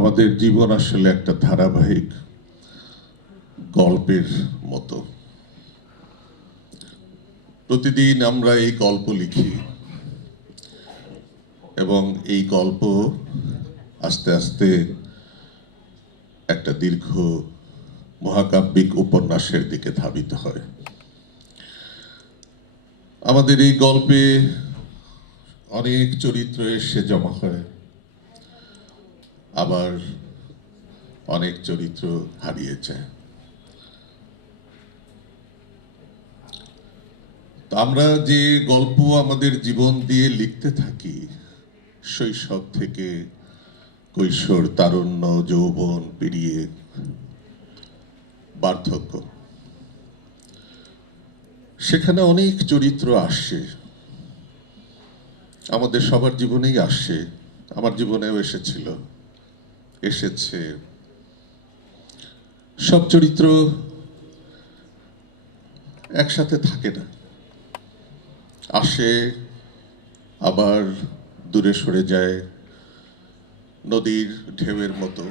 আমাদের জীবন আসলে একটা ধারাবাহিক গল্পের মতো। প্রতিদিন আমরা এই গল্প লিখি এবং এই গল্প আস্তে আস্তে একটা দীর্ঘ মহাকাব্যিক উপন্যাসের দিকে ধাবিত হয়। আমাদের এই গল্পে অনেক চরিত্র এসে জমা হয়, আবার অনেক চরিত্র হারিয়ে যায়। তো আমরা যে গল্প আমাদের জীবন দিয়ে লিখতে থাকি, শৈশব থেকে কৈশোর, তারুণ্য, যৌবন পেরিয়ে বার্ধক্য, সেখানে অনেক চরিত্র আসে, আমাদের সবার জীবনেই আসে, আমার জীবনেও এসেছে। সব চরিত্র একসাথে থাকে না, আসে আবার দূরে সরে যায়, নদীর ঢেউয়ের মতো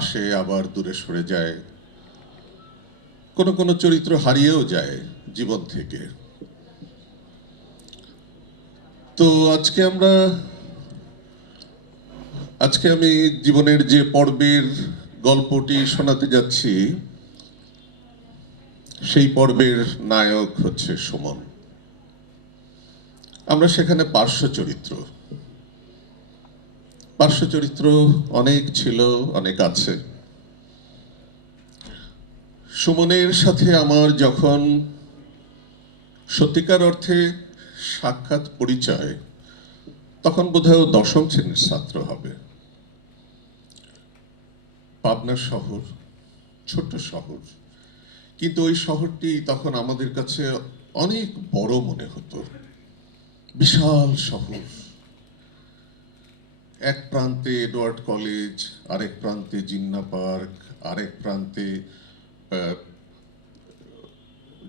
আসে আবার দূরে সরে যায়। কোনো কোনো চরিত্র হারিয়েও যায় জীবন থেকে। তো আজকে আমি জীবনের যে পর্বের গল্পটি শোনাতে যাচ্ছি, সেই পর্বের নায়ক হচ্ছে সুমন। আমরা সেখানে পার্শ্ব চরিত্র অনেক ছিল, অনেক আছে। সুমনের সাথে আমার যখন সত্যিকার অর্থে সাক্ষাৎ পরিচয়, তখন বোধহয় ও দশম শ্রেণীর ছাত্র হবে। পাবনা শহর, ছোট্ট শহর, কিন্তু ওই শহরটি তখন আমাদের কাছে অনেক বড় মনে হতো। বিশাল শহর, এক প্রান্তে এডওয়ার্ড কলেজ, আরেক প্রান্তে জিন্না পার্ক, আরেক প্রান্তে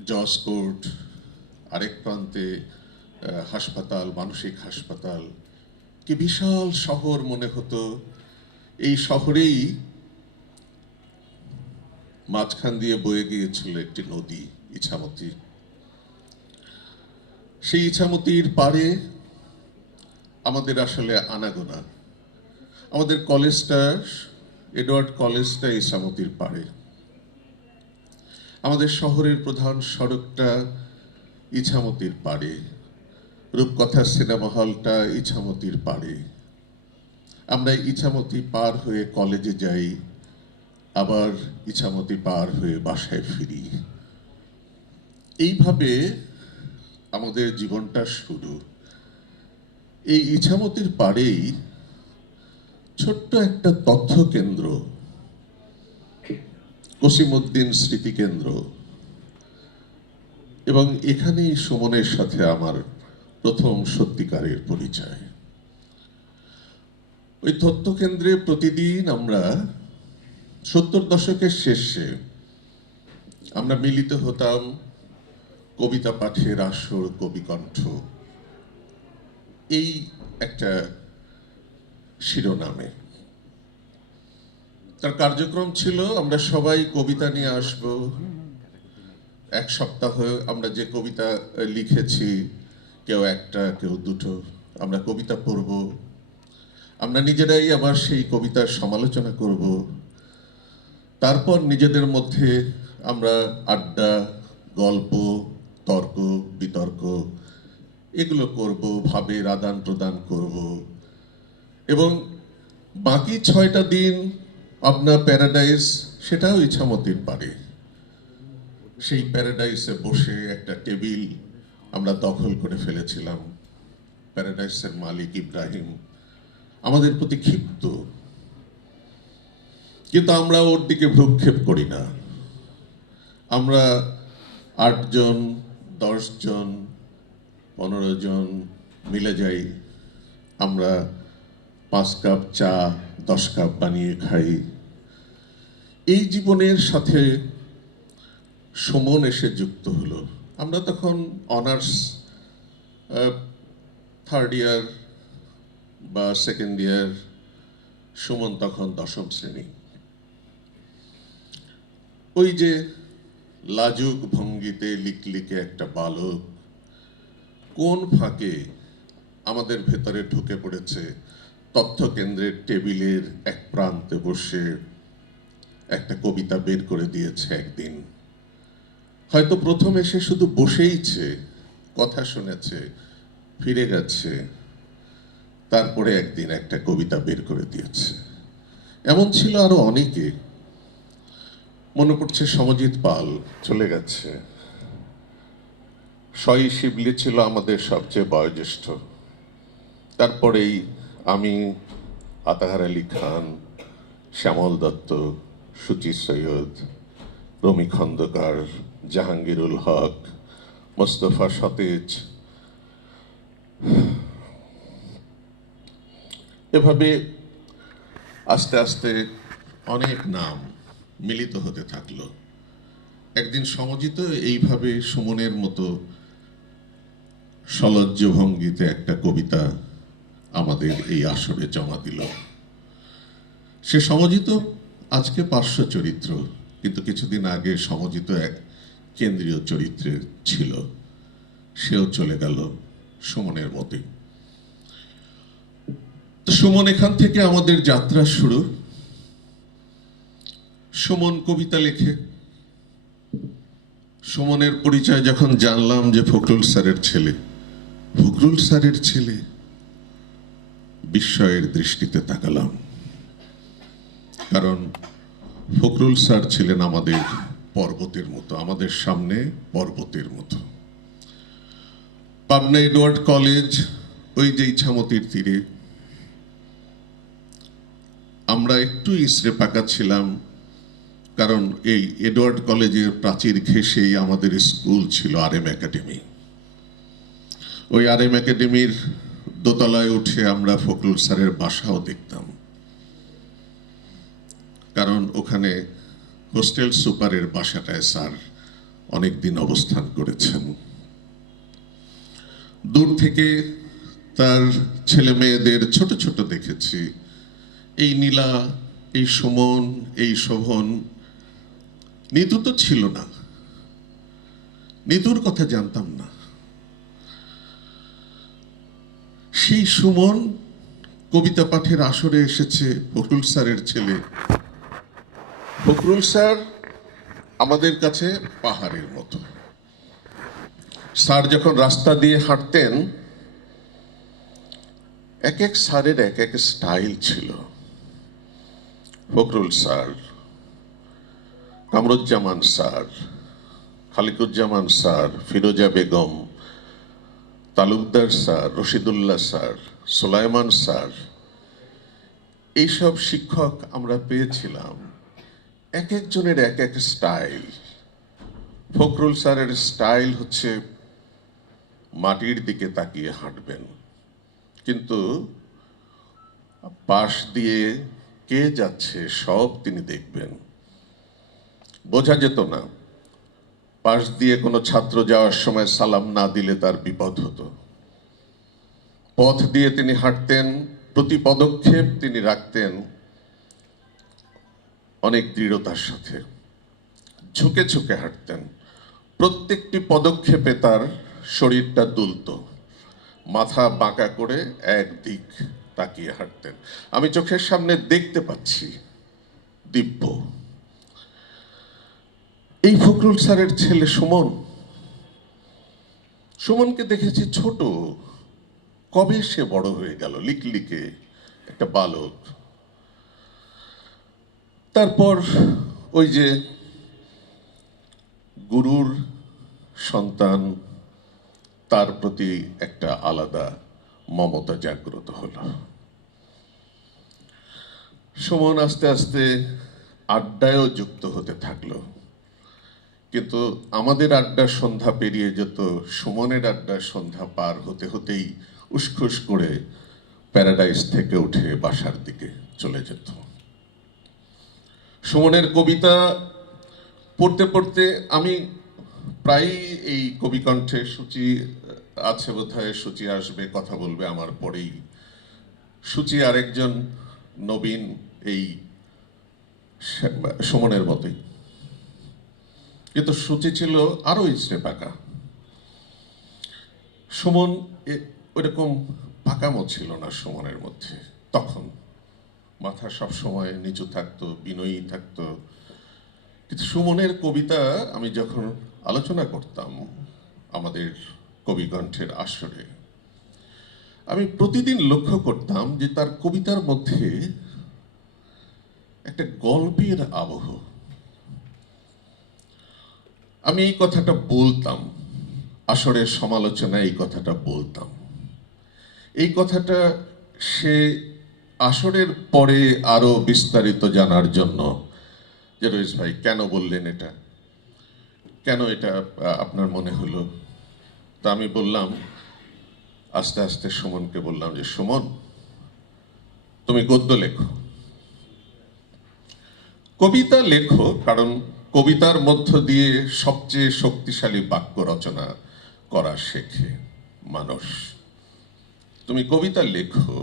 জজ কোর্ট, আরেক প্রান্তে হাসপাতাল, মানসিক হাসপাতাল। কি বিশাল শহর মনে হতো। এই শহরেই মাঝখান দিয়ে বয়ে গিয়েছিল একটি নদী, ইছামতি। সেই ইছামতির পাড়ে আমাদের আসলে আনাগোনা। আমাদের কলেজটা, এডওয়ার্ড কলেজটা ইছামতির পাড়ে। আমাদের শহরের প্রধান সড়কটা ইছামতির পাড়ে। রূপকথা সিনেমা হলটা ইছামতির পাড়ে। আমরা ইছামতি পার হয়ে কলেজে যাই, আবার ইছামতি পার হয়ে বাসায় ফিরি। এইভাবে আমাদের জীবনটা শুরু। এই ইছামতির পাড়েই ছোট্ট একটা তথ্য কেন্দ্র, কসিমউদ্দিন স্মৃতি কেন্দ্র, এবং এখানেই সুমনের সাথে আমার প্রথম সত্যিকারের পরিচয়। ওই তথ্য কেন্দ্রে প্রতিদিন আমরা 70 দশকের শেষে আমরা মিলিত হতাম কবিতা পাঠের আসর, কবিকণ্ঠ, এই একটা শিরোনামে। তার কার্যক্রম ছিল আমরা সবাই কবিতা নিয়ে আসব। এক সপ্তাহ আমরা যে কবিতা লিখেছি, কেউ একটা, কেউ দুটো, আমরা কবিতা পড়ব। আমরা নিজেরাই আবার সেই কবিতার সমালোচনা করব। তারপর নিজেদের মধ্যে আমরা আড্ডা, গল্প, তর্ক বিতর্ক এগুলো করব, ভাবের আদান প্রদান করব। এবং বাকি 6টা দিন আপনার প্যারাডাইস, সেটাও ইছামতির পারে। সেই প্যারাডাইসে বসে একটা টেবিল আমরা দখল করে ফেলেছিলাম। প্যারাডাইসের মালিক ইব্রাহিম আমাদের প্রতি ক্ষিপ্ত, কিন্তু আমরা ওর দিকে ভ্রুক্ষেপ করি না। আমরা 8 জন, 10 জন, 15 জন মিলে যাই। আমরা 5 কাপ চা, 10 কাপ বানিয়ে খাই। এই জীবনের সাথে সুমন এসে যুক্ত হলো। আমরা তখন অনার্স 3rd ইয়ার বা 2nd ইয়ার সুমন তখন দশম শ্রেণী। ওই যে লাজুক ভঙ্গিতে লিকলিকে একটা বালক কোন ফাঁকে আমাদের ভেতরে ঢুকে পড়েছে, তথ্য কেন্দ্রের টেবিলের এক প্রান্তে বসে একটা কবিতা বের করে দিয়েছে একদিন। হয়তো প্রথমে সে শুধু বসেইছে, কথা শুনেছে, ফিরে গেছে, তারপরে একদিন একটা কবিতা বের করে দিয়েছে। এমন ছিল আরো অনেকে। মনে পড়ছে সমজিৎ পাল চলে গেছে। সই শিবলি ছিল আমাদের সবচেয়ে বয়োজ্যেষ্ঠ। তারপরেই আমি, আতাহার আলী খান, শ্যামল দত্ত, সুচি সৈয়দ, রমি খন্দকার, জাহাঙ্গীরুল হক, মোস্তফা সতেজ, এভাবে আস্তে আস্তে অনেক নাম মিলিত হতে থাকলো। একদিন সমজিত এইভাবে সুমনের মতো সলজ্জ ভঙ্গিতে একটা কবিতা আমাদের এই আসরে জমা দিল। সে সমজিত আজকে পার্শ্ব চরিত্র, কিন্তু কিছুদিন আগে সমজিত এক কেন্দ্রীয় চরিত্রে ছিল। সেও চলে গেল সুমনের মতোই। সুমন এখান থেকে আমাদের যাত্রা শুরু। সুমন কবিতা লেখে। সুমনের পরিচয় যখন জানলাম যে ফখরুল স্যারের ছেলে, ফখরুল স্যারের ছেলে, বিস্ময়ের দৃষ্টিতে তাকালাম। কারণ ফখরুল স্যার ছিলেন আমাদের পর্বতের মতো, আমাদের সামনে পর্বতের মতো। পাবনা এডওয়ার্ড কলেজ ওই যে ইছামতির তীরে। আমরা একটু ইসরে পাকা ছিলাম, কারণ এই এডওয়ার্ড কলেজের প্রাচীর ঘেঁষেই আমাদের স্কুল ছিল RM একাডেমি। ওই RM একাডেমির দোতলায় উঠে আমরা ফখরুল স্যারের বাসাও দেখতাম, কারণ ওখানে হোস্টেল সুপারের বাসাটায় স্যার অনেকদিন অবস্থান করেছেন। দূর থেকে তার ছেলে মেয়েদের ছোট ছোট দেখেছি। এই নীলা, এই সুমন, এই শোভন। নিতু তো ছিল না, নিতুর কথা জানতাম না। সেই সুমন কবিতা পাঠের আসরে এসেছে ফখরুল স্যারের ছেলে। ফখরুল স্যার আমাদের কাছে পাহাড়ের মতো। স্যার যখন রাস্তা দিয়ে হাঁটতেন, এক এক স্যারের এক এক স্টাইল ছিল। Fakhrul sir, Kamruzzaman sir, Khaliquzzaman sir, Firoza Begum, Talukdar sir, Rashidullah sir, Sulaiman sir, এইসব শিক্ষক আমরা পেয়েছিলাম। এক একজনের এক এক স্টাইল। ফখরুল স্যারের স্টাইল হচ্ছে মাটির দিকে তাকিয়ে হাঁটবেন, কিন্তু পাশ দিয়ে কে যাচ্ছে সব তিনি দেখবেন। বোঝা যেত না, পাশ দিয়ে কোনো ছাত্র যাওয়ার সময় সালাম না দিলে তার বিপদ হতো। পথ দিয়ে তিনি হাঁটতেন, প্রতি পদক্ষেপ তিনি রাখতেন অনেক দৃঢ়তার সাথে, ঝুঁকে ঝুঁকে হাঁটতেন। প্রত্যেকটি পদক্ষেপে তার শরীরটা দুলত, মাথা বাঁকা করে একদিক তাকিয়ে হাঁটতেন। আমি চোখের সামনে দেখতে পাচ্ছি দিব্য। এই ফখরুল স্যারের ছেলে সুমন, সুমনকে দেখেছি ছোট, কবে সে বড় হয়ে গেল, লিকলিকে একটা বালক। তারপর ওই যে গুরুর সন্তান, তার প্রতি একটা আলাদা মমতা জাগ্রত হলো। সুমন আস্তে আস্তে আড্ডায়ও যুক্ত হতে থাকলো, কিন্তু আমাদের আড্ডার সন্ধ্যা পেরিয়ে যেত, সুমনের আড্ডার সন্ধ্যা পার হতে হতেই উসখুস করে প্যারাডাইস থেকে উঠে বাসার দিকে চলে যেত। সুমনের কবিতা পড়তে পড়তে আমি প্রায়ই এই কবিকণ্ঠে, সূচি আছে বোধহয়, সূচি আসবে কথা বলবে আমার পরেই। সূচি আরেকজন নবীন এই সুমনের মতোই, কিন্তু সূচি ছিল আরো ইসরে পাকা। সুমন ওইরকম পাকামো ছিল না সুমনের মধ্যে। তখন মাথা সব সময় নিচু থাকতো, বিনয়ী থাকতো। কিন্তু সুমনের কবিতা আমি যখন আলোচনা করতাম আমাদের কবিকণ্ঠের আসরে, আমি প্রতিদিন লক্ষ্য করতাম যে তার কবিতার মধ্যে একটা গল্পের আবহ। আমি এই কথাটা বলতাম আসরের সমালোচনায়, এই কথাটা বলতাম। এই কথাটা সে আসরের পরে আরো বিস্তারিত জানার জন্য, যে রইস ভাই কেন বললেন এটা, কেন এটা আপনার মনে হলো। তা আমি বললাম, আস্তে আস্তে সুমনকে বললাম যে সুমন, তুমি গদ্য লেখো, কবিতা লেখো, কারণ কবিতার মধ্য দিয়ে সবচেয়ে শক্তিশালী বাক্য রচনা করা শেখে মানুষ। তুমি কবিতা লেখো,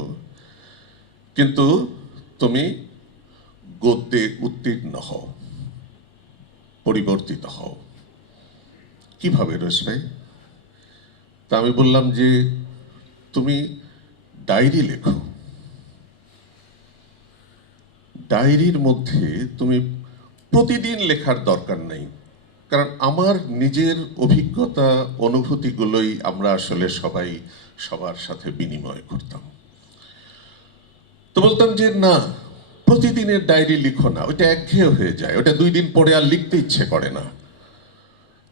কিন্তু তুমি গদ্যে উত্তীর্ণ হও, পরিবর্তিত হও। কিভাবে রোজ ভাই? তা আমি বললাম যে তুমি ডায়েরি লেখো, ডায়েরির মধ্যে তুমি প্রতিদিন লেখার দরকার নেই, কারণ আমার নিজের অভিজ্ঞতা অনুভূতিগুলোই আমরা আসলে সবাই সবার সাথে বিনিময় করতাম। তো বলতাম যে না, প্রতিদিনের ডায়েরি লিখো না, ওইটা একঘেয়ে হয়ে যায়, ওটা 2 দিন পরে আর লিখতে ইচ্ছে করে না।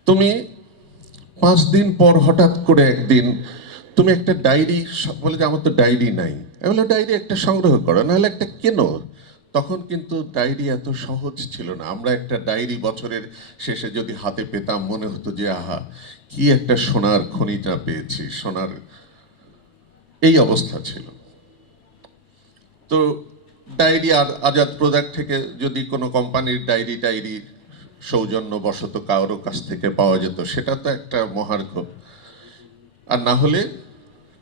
তুমি 5 দিন পর হঠাৎ করে একদিন তুমি একটা ডায়েরি, বলে যে আমার তো ডায়েরি নাই, আমি বললাম ডায়েরি একটা সংগ্রহ করো, নাহলে একটা কেনো। তখন কিন্তু ডায়েরি এত সহজ ছিল না। আমরা একটা ডায়েরি বছরের শেষে যদি হাতে পেতাম, মনে হতো যে আহা, কি একটা সোনার খনিটা পেয়েছি, সোনার এই অবস্থা ছিল। তো ডায়েরি আর আজাদ প্রোডাক্ট থেকে যদি কোনো কোম্পানির ডায়েরি সৌজন্যবশত কারোর কাছ থেকে পাওয়া যেত, সেটা তো একটা মহার্ঘ। আর না হলে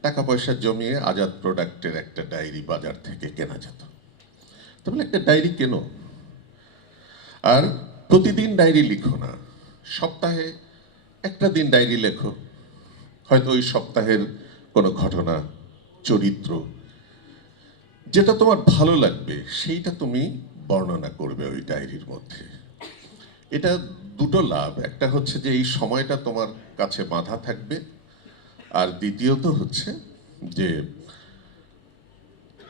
টাকা পয়সা জমিয়ে আজাদ প্রোডাক্টের একটা ডায়েরি বাজার থেকে কেনা যেত। তাহলে একটা ডায়েরি কেনো, আর প্রতিদিন ডায়েরি লিখো না, সপ্তাহে একটা দিন ডায়েরি লেখো। হয়তো ওই সপ্তাহের কোনো ঘটনা, চরিত্র, যেটা তোমার ভালো লাগবে সেইটা তুমি বর্ণনা করবে ওই ডায়েরির মধ্যে। এটা দুটো লাভ, একটা হচ্ছে যে এই সময়টা তোমার কাছে বাঁধা থাকবে, আর দ্বিতীয়ত হচ্ছে যে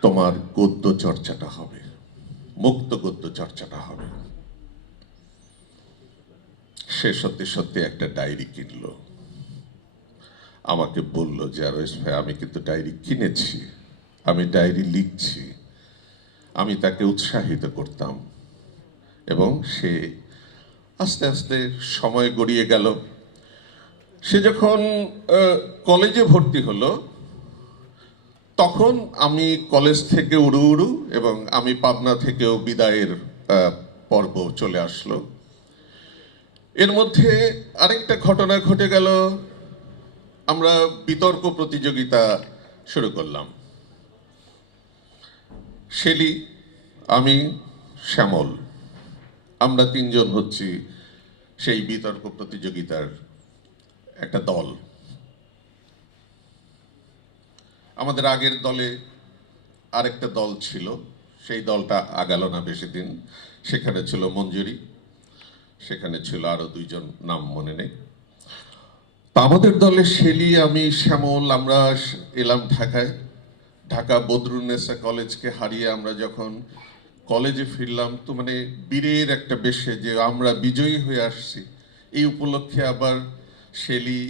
তোমার গদ্য চর্চাটা হবে, মুক্ত গদ্য চর্চাটা হবে। সে সত্যি সত্যি একটা ডায়েরি কিনলো, আমাকে বলল যে আরোস ভাই, আমি কিন্তু ডায়েরি কিনেছি, আমি ডায়েরি লিখছি। আমি তাকে উৎসাহিত করতাম, এবং সে আস্তে আস্তে সময় গড়িয়ে গেল। সে যখন কলেজে ভর্তি হলো, তখন আমি কলেজ থেকে উড়ু উড়ু, এবং আমি পাবনা থেকেও বিদায়ের পর্ব চলে আসলো। এর মধ্যে আরেকটা ঘটনা ঘটে গেল, আমরা বিতর্ক প্রতিযোগিতা শুরু করলাম। শেলি, আমি, শ্যামল, আমরা 3 জন হচ্ছি সেই বিতর্ক প্রতিযোগিতার একটা দল। আমাদের আগের দলে আরেকটা দল ছিল, সেই দলটা আগালো না বেশি দিন। সেখানে ছিল মঞ্জুরি, সেখানে ছিল আরো 2 জন, নাম মনে নেই। তা আমাদের দলে শেলি, আমি, শ্যামল, আমরা এলাম ঢাকায়। ঢাকা বদরুন্নেসা কলেজকে হারিয়ে আমরা যখন কলেজে ফিরলাম, তো মানে বীরের একটা বেশে যে আমরা বিজয়ী হয়ে আসছি, এই উপলক্ষে আবার শেলি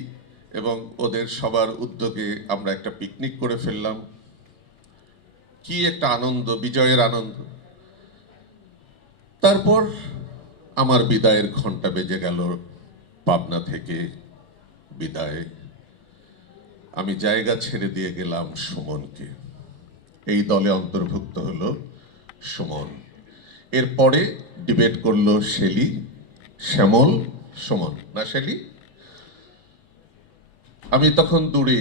এবং ওদের সবার উদ্যোগে আমরা একটা পিকনিক করে ফেললাম। কি একটা আনন্দ, বিজয়ের আনন্দ। তারপর আমার বিদায়ের ঘন্টা বেজে গেল। পাবনা থেকে বিদায়, আমি জায়গা ছেড়ে দিয়ে গেলাম সুমনকে। এই দলে অন্তর্ভুক্ত হলো সুমন। এরপরে ডিবেট করলো শেলি, শ্যামল, সুমন, না শেলি? আমি তখন দূরে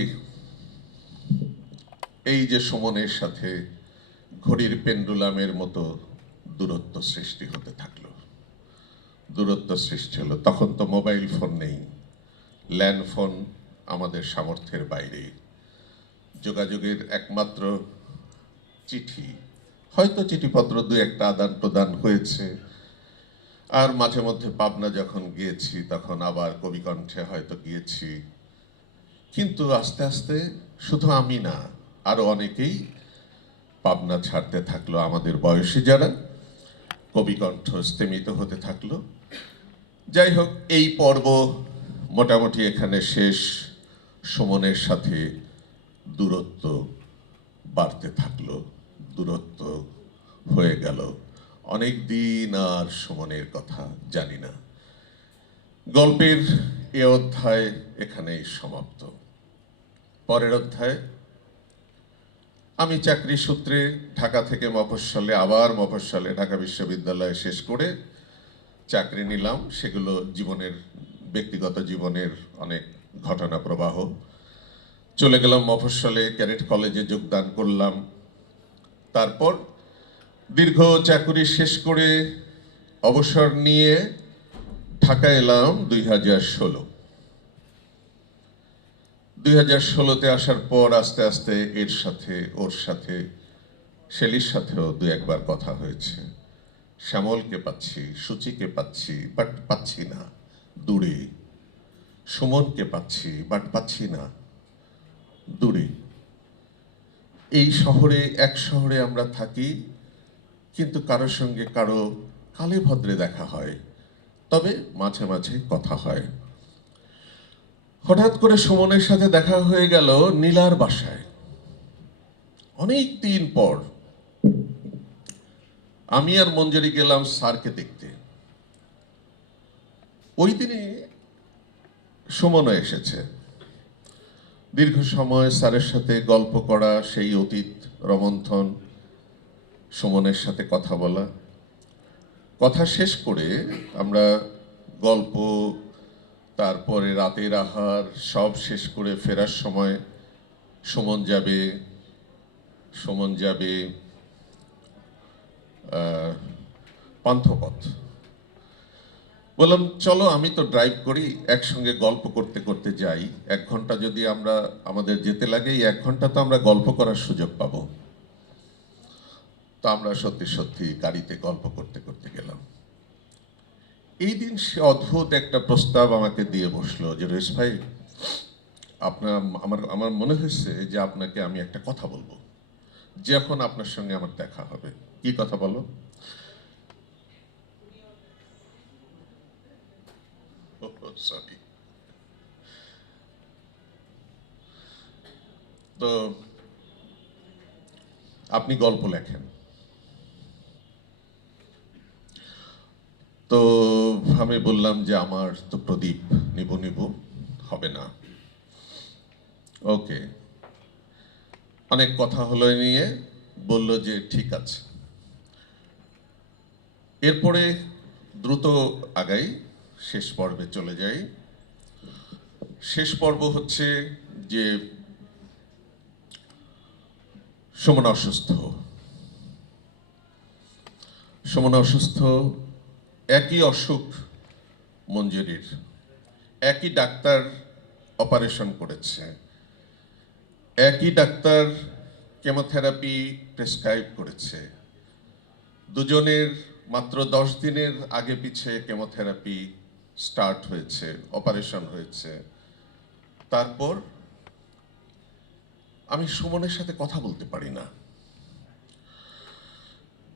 এই যে সুমনের সাথে ঘড়ির পেন্ডুলামের মতো দূরত্ব সৃষ্টি হতে থাকলো। দূরত্ব সৃষ্টি হলো। তখন তো মোবাইল ফোন নেই, ল্যান্ড ফোন আমাদের সামর্থ্যের বাইরে। যোগাযোগের একমাত্র চিঠি, হয়তো চিঠিপত্র দু একটা আদান প্রদান হয়েছে। আর মাঝে মধ্যে পাবনা যখন গিয়েছি তখন আবার কবিকণ্ঠে হয়তো গিয়েছি। কিন্তু আস্তে আস্তে শুধু আমি না, আরো অনেকেই পাবনা ছাড়তে থাকলো। আমাদের বয়সী যারা, কবিকণ্ঠ স্তেমিত হতে থাকলো। যাই হোক, এই পর্ব মোটামুটি এখানে শেষ। সুমনের সাথে দূরত্ব বাড়তে থাকলো, দূরত্ব হয়ে গেল অনেক দিন। আর সুমনের কথা জানি না। গল্পের এ অধ্যায় এখানেই সমাপ্ত। পরের অধ্যায়, আমি চাকরি সূত্রে ঢাকা থেকে মফস্বলে, আবার মফস্বলে ঢাকা বিশ্ববিদ্যালয়ে শেষ করে চাকরি নিলাম। সেগুলো জীবনের, ব্যক্তিগত জীবনের অনেক ঘটনা প্রবাহ। চলে গেলাম মফস্বলে, ক্যাডেট কলেজে যোগদান করলাম। তারপর দীর্ঘ চাকুরি শেষ করে অবসর নিয়ে ঢাকা এলাম 2016-তে আসার পর আস্তে আস্তে এর সাথে, ওর সাথে, শেলির সাথেও দু একবার কথা হয়েছে। শ্যামলকে পাচ্ছি, সূচিকে পাচ্ছি, বাট পাচ্ছি না, দূরে। সুমনকে পাচ্ছি, বাট পাচ্ছি না, দূরে। এই শহরে, এক শহরে আমরা থাকি, কিন্তু কারোর সঙ্গে কারো কালে ভদ্রে দেখা হয়, তবে মাঝে মাঝে কথা হয়। হঠাৎ করে সুমনের সাথে দেখা হয়ে গেল নীলার বাসায়, অনেক দিন পর। আমি আর মঞ্জুরি গেলাম স্যারকে দেখতে। ওই দিনে সুমনও এসেছে। দীর্ঘ সময় স্যারের সাথে গল্প করা, সেই অতীত রমন্থন, সুমনের সাথে কথা বলা। কথা শেষ করে আমরা গল্প, তারপরে রাতের আহার সব শেষ করে ফেরার সময় সুমন যাবে পান্থপথ। বললাম চলো, আমি তো ড্রাইভ করি, একসঙ্গে গল্প করতে করতে যাই। 1 ঘন্টা যদি আমাদের যেতে লাগে, এই 1 ঘন্টা তো আমরা গল্প করার সুযোগ পাবো। তো আমরা সত্যি সত্যি গাড়িতে গল্প করতে করতে গেলাম। এই দিন সে অদ্ভুত একটা প্রস্তাব আমাকে দিয়ে বসলো যে, রইস ভাই, আমার মনে হয়েছে যে আপনাকে আমি একটা কথা বলবো যখন আপনার সঙ্গে আমার দেখা হবে। কি কথা বলো? সরি। তো আপনি গল্প লেখেন, তো আমি বললাম যে আমার তো প্রদীপ নিব হবে না। ওকে, অনেক কথা হলো নিয়ে, বলল যে ঠিক আছে। এরপরে দ্রুত আগাই, শেষ পর্বে চলে যাই। শেষ পর্ব হচ্ছে যে সুমন অসুস্থ। একই অসুখ মঞ্জুরির, একই ডাক্তার অপারেশন করেছে, একই ডাক্তার কেমোথেরাপি প্রেসক্রাইব করেছে। দুজনের মাত্র 10 দিনের আগে পিছে কেমোথেরাপি স্টার্ট হয়েছে, অপারেশন হয়েছে। তারপর আমি সুমনের সাথে কথা বলতে পারি না।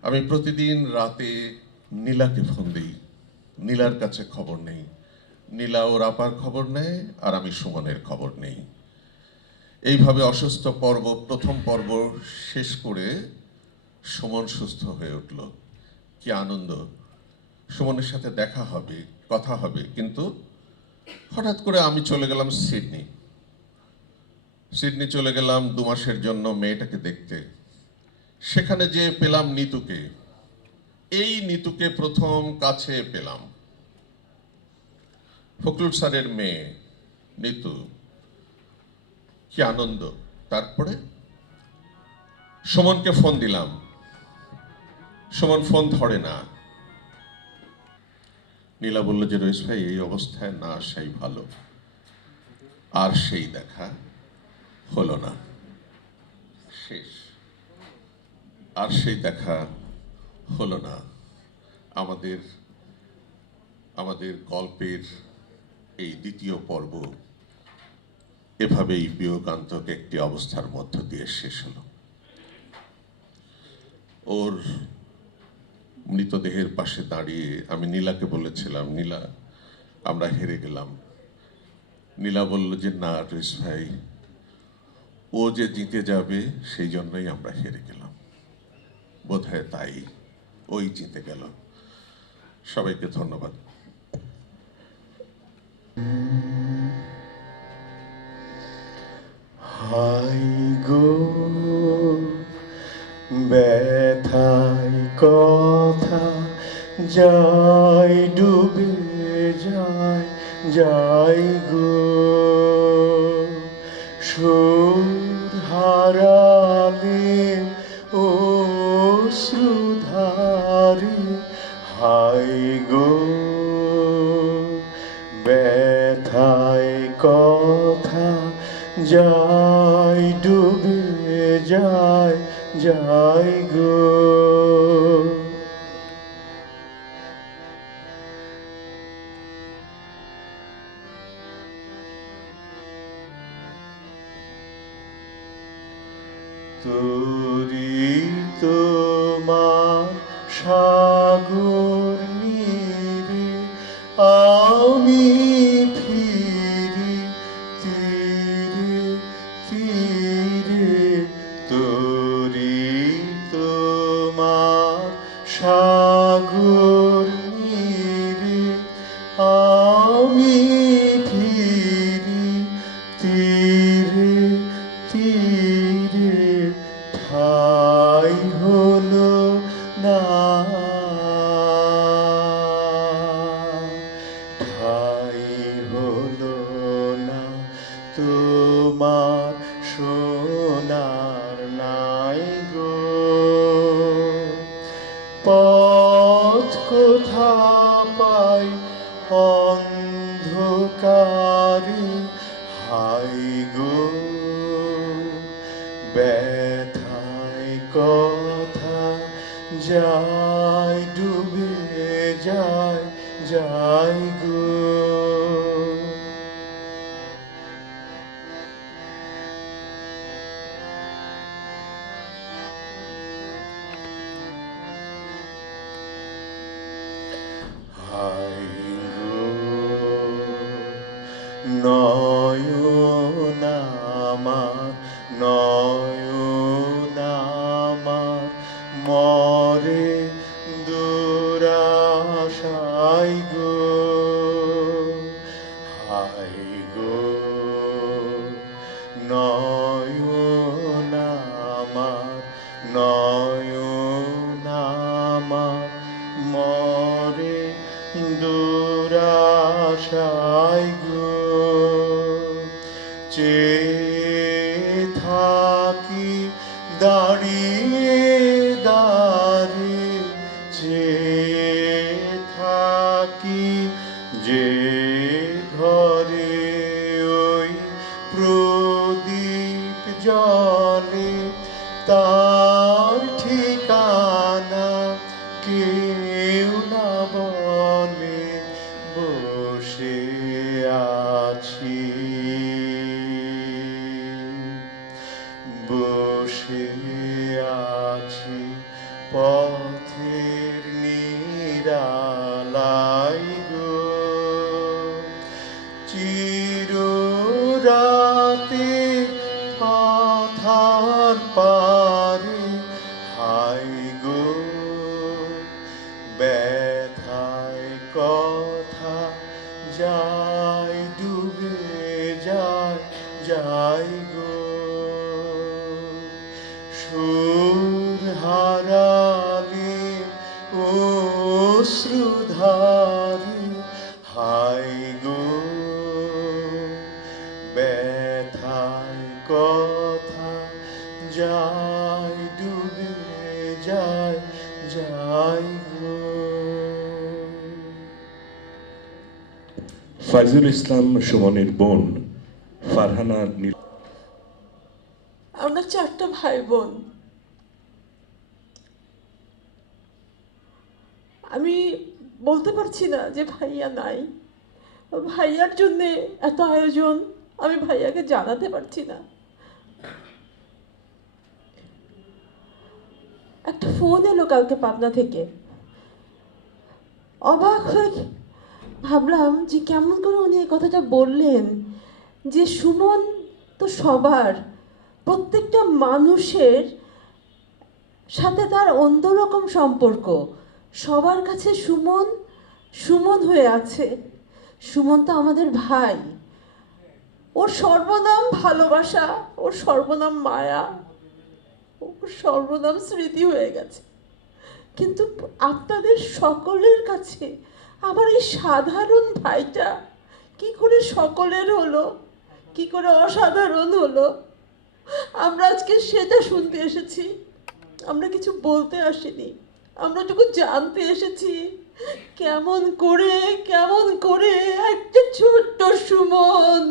আমি প্রতিদিন রাতে নীলাকে ফোন দিই, নীলার কাছে খবর নেই। নীলা ওর আপার খবর নেয়, আর আমি সুমনের খবর নেই। এইভাবে অসুস্থ পর্ব, প্রথম পর্ব শেষ করে সুমন সুস্থ হয়ে উঠল। কি আনন্দ! সুমনের সাথে দেখা হবে, কথা হবে। কিন্তু হঠাৎ করে আমি চলে গেলাম সিডনি চলে গেলাম 2 মাসের জন্য মেয়েটাকে দেখতে। সেখানে যে পেলাম নিতুকে, এই নিতুকে প্রথম কাছে পেলাম। ফখরুল স্যারের মেয়ে নিতু, কি আনন্দ! তারপরে সুমনকে ফোন দিলাম, সুমন ফোন ধরে না। নীলা বলল যে রইস ভাই এই অবস্থায় না আসাই ভালো। আর সেই দেখা হলো না, শেষ। আর সেই দেখা হলো না। আমাদের আমাদের গল্পের এই দ্বিতীয় পর্ব এভাবেই বিয়োগান্তক একটি অবস্থার মধ্য দিয়ে শেষ হলো। ওর মৃতদেহের পাশে দাঁড়িয়ে আমি নীলাকে বলেছিলাম, নীলা আমরা হেরে গেলাম। নীলা বলল যে না রইস ভাই, ও যে জিতে যাবে সেই জন্যই আমরা হেরে গেলাম। বোধহয় তাই, ওই জিতে গেল। সবাইকে ধন্যবাদ। হাই গো ব্যথায় কথা যায় ডুবে যায়, যাই গো সুর হারালে অশ্রুধারে। হাই গো ব্যথায় কথা যায় ডুবে যায়, যাই গো। তোরি তোমার সাগর নীরে আমি ফিরি তীরে তীরে। তোরি তোমার সাগর নীরে আমি ফিরি তীরে তীরে। ঠাই হলো না, ঠাই হলো না তোমার সোনার নাই গো। পথ কোথা পাই অন্ধকারে। হাই গো ব্যথায় কথা যায় ডুবে যায়, যাই গো। হাই গো নয়ন আমার, নয়ন আমার মরে দুরাশায় গো। হাই গো নয়ন আমার, নয়ন আমার মরে দুরাশায় গো। চেয়ে থাকি দাঁড়িয়ে দাঁড়িয়ে, চেয়ে থাকি যে ঘরে ওই প্রদীপ জলে। তার ঠিকানা কেউ না বলে, বসে আছি বসে আছি পথের নিরালায় গো। চিররাতে পাথার পারে। হাই গো ব্যথায় কথা যায় ডুবে যায়, যাই গো। সুর হারালে অশ্রুধারে। হাই গো ব্যথায় কথা যায় ডুবে যায়, যাই গো। ফাইজুল ইসলাম সুমনের বোন ফারহানা আমরা 4টা ভাই বোন। আমি বলতে পারছি না যে ভাইয়া নাই। ভাইয়ার জন্যে এত আয়োজন, আমি ভাইয়াকে জানাতে পারছি না। একটা ফোন এলো কালকে পাবনা থেকে। অবাক হয়ে ভাবলাম যে কেমন করে উনি এই কথাটা বললেন, যে সুমন তো সবার, প্রত্যেকটা মানুষের সাথে তার অন্যরকম সম্পর্ক। সবার কাছে সুমন সুমন হয়ে আছে। সুমন তো আমাদের ভাই। ওর সর্বনাম ভালোবাসা, ওর সর্বনাম মায়া, ওর সর্বনাম স্মৃতি হয়ে গেছে। কিন্তু আপনাদের সকলের কাছে আমার এই সাধারণ ভাইটা কি করে সকলের হলো, কি করে অসাধারণ হলো, আমরা আজকে সেটা শুনতে এসেছি। আমরা কিছু বলতে আসিনি, আমরা টুকু জানতে এসেছি কেমন করে একটা ছোট্ট সুমন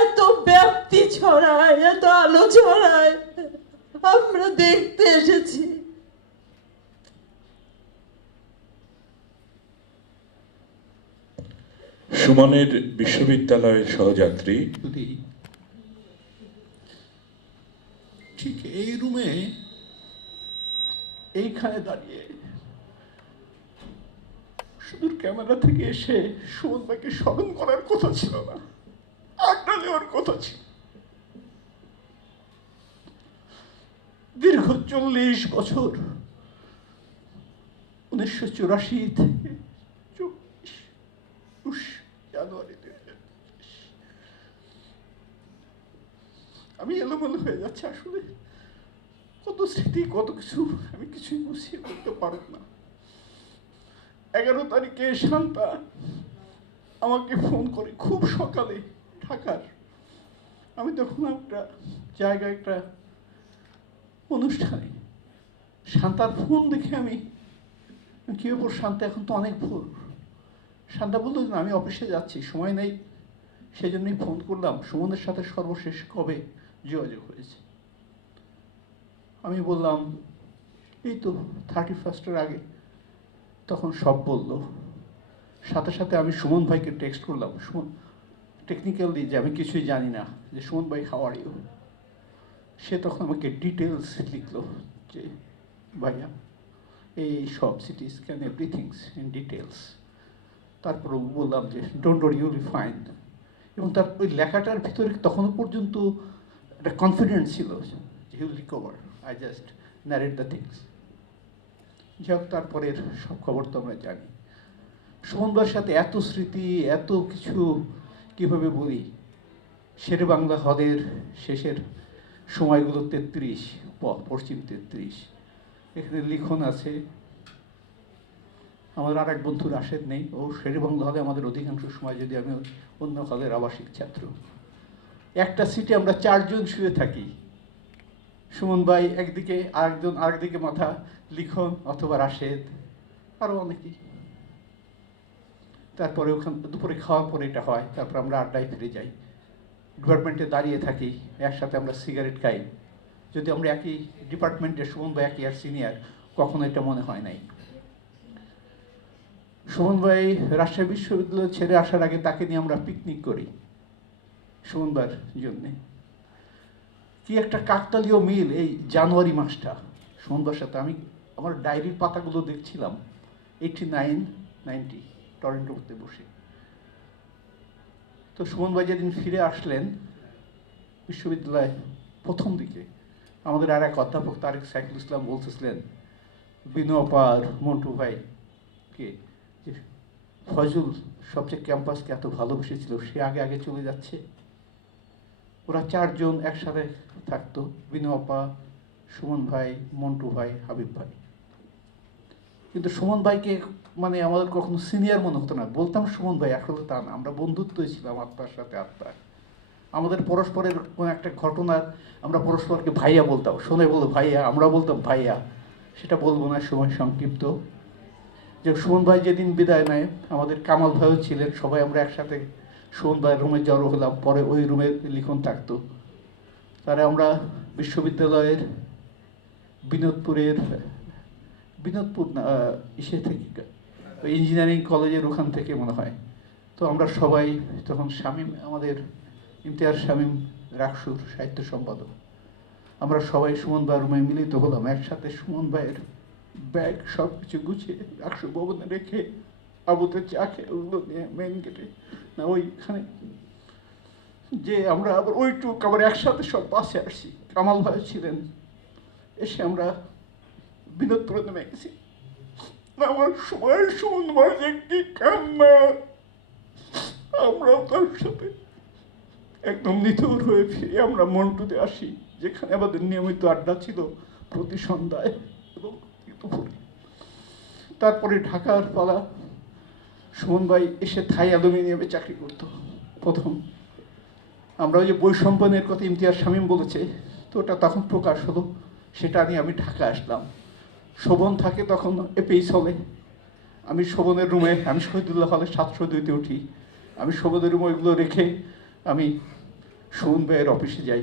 এত ব্যাপ্তি ছড়ায়, এত আলো ছড়ায়, আমরা দেখতে এসেছি। সুমনের বিশ্ববিদ্যালয়ের সহযাত্রী যদি ঠিক এই রুমে এইখানে দাঁড়িয়ে শুধু ক্যামেরা থেকে এসে সুমন ভাইকে স্মরণ করার কথা ছিল না, আড্ডা দেওয়ার কথা ছিল। দীর্ঘ 40 বছর, 1984 থেকে 24 জানুয়ারি 2025। আমি এলোমেলো হয়ে যাচ্ছে আসলে, কত স্মৃতি, কত কিছু, আমি কিছুই গুছিয়ে করতে পারব না। 11 তারিখে শান্তা আমাকে ফোন করে খুব সকালে, ঢাকার। আমি তখন একটা জায়গায়, একটা অনুষ্ঠানে, শান্তার ফোন দেখে আমি কি ব্যাপার শান্তা, এখন তো অনেক ভোর। শান্তা বললো যে আমি অফিসে যাচ্ছি, সময় নেই, সেজন্যই ফোন করলাম, সুমনের সাথে সর্বশেষ কবে যোগাযোগ হয়েছে। আমি বললাম এই তো 31 আগে। তখন সব বলল। সাথে সাথে আমি সুমন ভাইকে টেক্সট করলাম, সুমন টেকনিক্যালি যে আমি কিছুই জানি না, যে সুমন ভাই হাউ আর ইউ। সে তখন আমাকে ডিটেলস লিখলো যে ভাইয়া এই সব CT scan everythings in details. তারপর বললাম যে don't worry, you will be fine. এবং তার ওই লেখাটার ভিতরে তখনও পর্যন্ত একটা কনফিডেন্স ছিল যে he will recover, I just narrate the things. যাই হোক, তারপরের সব খবর তো আমরা জানি। সুমনবার সাথে এত স্মৃতি, এত কিছু কীভাবে বলি। শেরে বাংলা হলের শেষের সময়গুলো 33, পশ্চিম 33। এখানে লিখন আছে। আমাদের আর এক বন্ধু রাশেদ নেই, ও শেরে বাংলা হলে আমাদের অধিকাংশ সময়, যদি আমি অন্য হলের আবাসিক ছাত্র। একটা সিটে আমরা 4 জন শুয়ে থাকি। সুমন ভাই একদিকে, আরেকদিকে মাথা, লিখন অথবা রাশেদ, আরও অনেকেই। তারপরে ওখান দুপুরে খাওয়ার পরে এটা হয়, তারপর আমরা আড্ডায় ফিরে যাই, ডিপার্টমেন্টে দাঁড়িয়ে থাকি, একসাথে আমরা সিগারেট খাই। যদি আমরা একই ডিপার্টমেন্টে, সুমন ভাই 1 ইয়ার সিনিয়র, কখনো এটা মনে হয় নাই। সুমন ভাই রাজশাহী বিশ্ববিদ্যালয় ছেড়ে আসার আগে তাকে নিয়ে আমরা পিকনিক করি সুমনবার জন্যে। কি একটা কাকতালীয় মিল এই জানুয়ারি মাসটা সুমনবার সাথে। আমি আমার ডায়েরির পাতাগুলো দেখছিলাম, 89, 90 টরেন্টোতে বসে। তো সুমন ভাই যেদিন ফিরে আসলেন বিশ্ববিদ্যালয়ে প্রথম দিকে, আমাদের আর এক অধ্যাপক তারেক সাইফুল ইসলাম বলতেছিলেন বিনু আপার মন্টু ভাইকে, যে ফজল সবচেয়ে ক্যাম্পাসকে এত ভালোবেসেছিল, সে আগে আগে চলে যাচ্ছে। ওরা 4 জন একসাথে থাকতো, বিনু আপা, সুমন ভাই, মন্টু ভাই, হাবিব ভাই। কিন্তু সুমন ভাইকে মানে আমাদের কখনো সিনিয়র মনে হতো না, বলতাম সুমন ভাই, আসলে তা না, আমরা বন্ধুত্বই ছিলাম আত্মার সাথে আত্মা। আমাদের পরস্পরের কোনো একটা ঘটনার আমরা পরস্পরকে ভাইয়া বলতাম, শোনে বলো ভাইয়া, আমরা বলতাম ভাইয়া। সেটা বলবো না, সময় সংক্ষিপ্ত। যে সুমন ভাই যেদিন বিদায় নেয়, আমাদের কামাল ভাইও ছিলেন, সবাই আমরা একসাথে সুমন ভাইয়ের রুমে জড়ো হলাম, পরে ওই রুমে লিখন থাকতো। তারা আমরা বিশ্ববিদ্যালয়ের বিনোদপুরের বিনোদপুর না ইসে থেকে ওই ইঞ্জিনিয়ারিং কলেজের ওখান থেকে মনে হয়। তো আমরা সবাই তখন শামীম, আমাদের ইমতিয়াজ শামীম রাকসুর সাহিত্য সম্পাদক, আমরা সবাই সুমন ভাইয়ের রুমে মিলিত হলাম একসাথে। সুমন ভাইয়ের ব্যাগ সব কিছু গুছিয়ে রাকসু ভবনে রেখে আবুতে চা খেয়ে ওগুলো নিয়ে মেন গেটে না ওইখানে যে আমরা আবার ওইটুক আবার একসাথে সব বাসে আসছি। কামাল ভাই ছিলেন, এসে আমরা বিনোদপুরে নেমে গেছি। আমার সময় সুমন ভাই যে কি কান্না, আমরাও তার সাথে একদম নিথর হয়ে ফিরে আমরা মন্টুতে আসি, যেখানে আমাদের নিয়মিত আড্ডা ছিল প্রতি সন্ধ্যায় এবং দুপুরে। তারপরে ঢাকার পালা, সুমন ভাই এসে থাই অ্যালুমিনিয়ামে চাকরি করতো প্রথম। আমরা ওই যে বৈষম্পনের কথা ইমতিয়াজ শামীম বলেছে, তো ওটা তখন প্রকাশ হলো, সেটা নিয়ে আমি ঢাকা আসলাম। শোভন থাকে তখন এপেইস হলে, আমি শোভনের রুমে, আমি শহীদুল্লাহ হলে 702-তে উঠি, আমি শোভনের রুমে ওইগুলো রেখে আমি সুমন ভাইয়ের অফিসে যাই,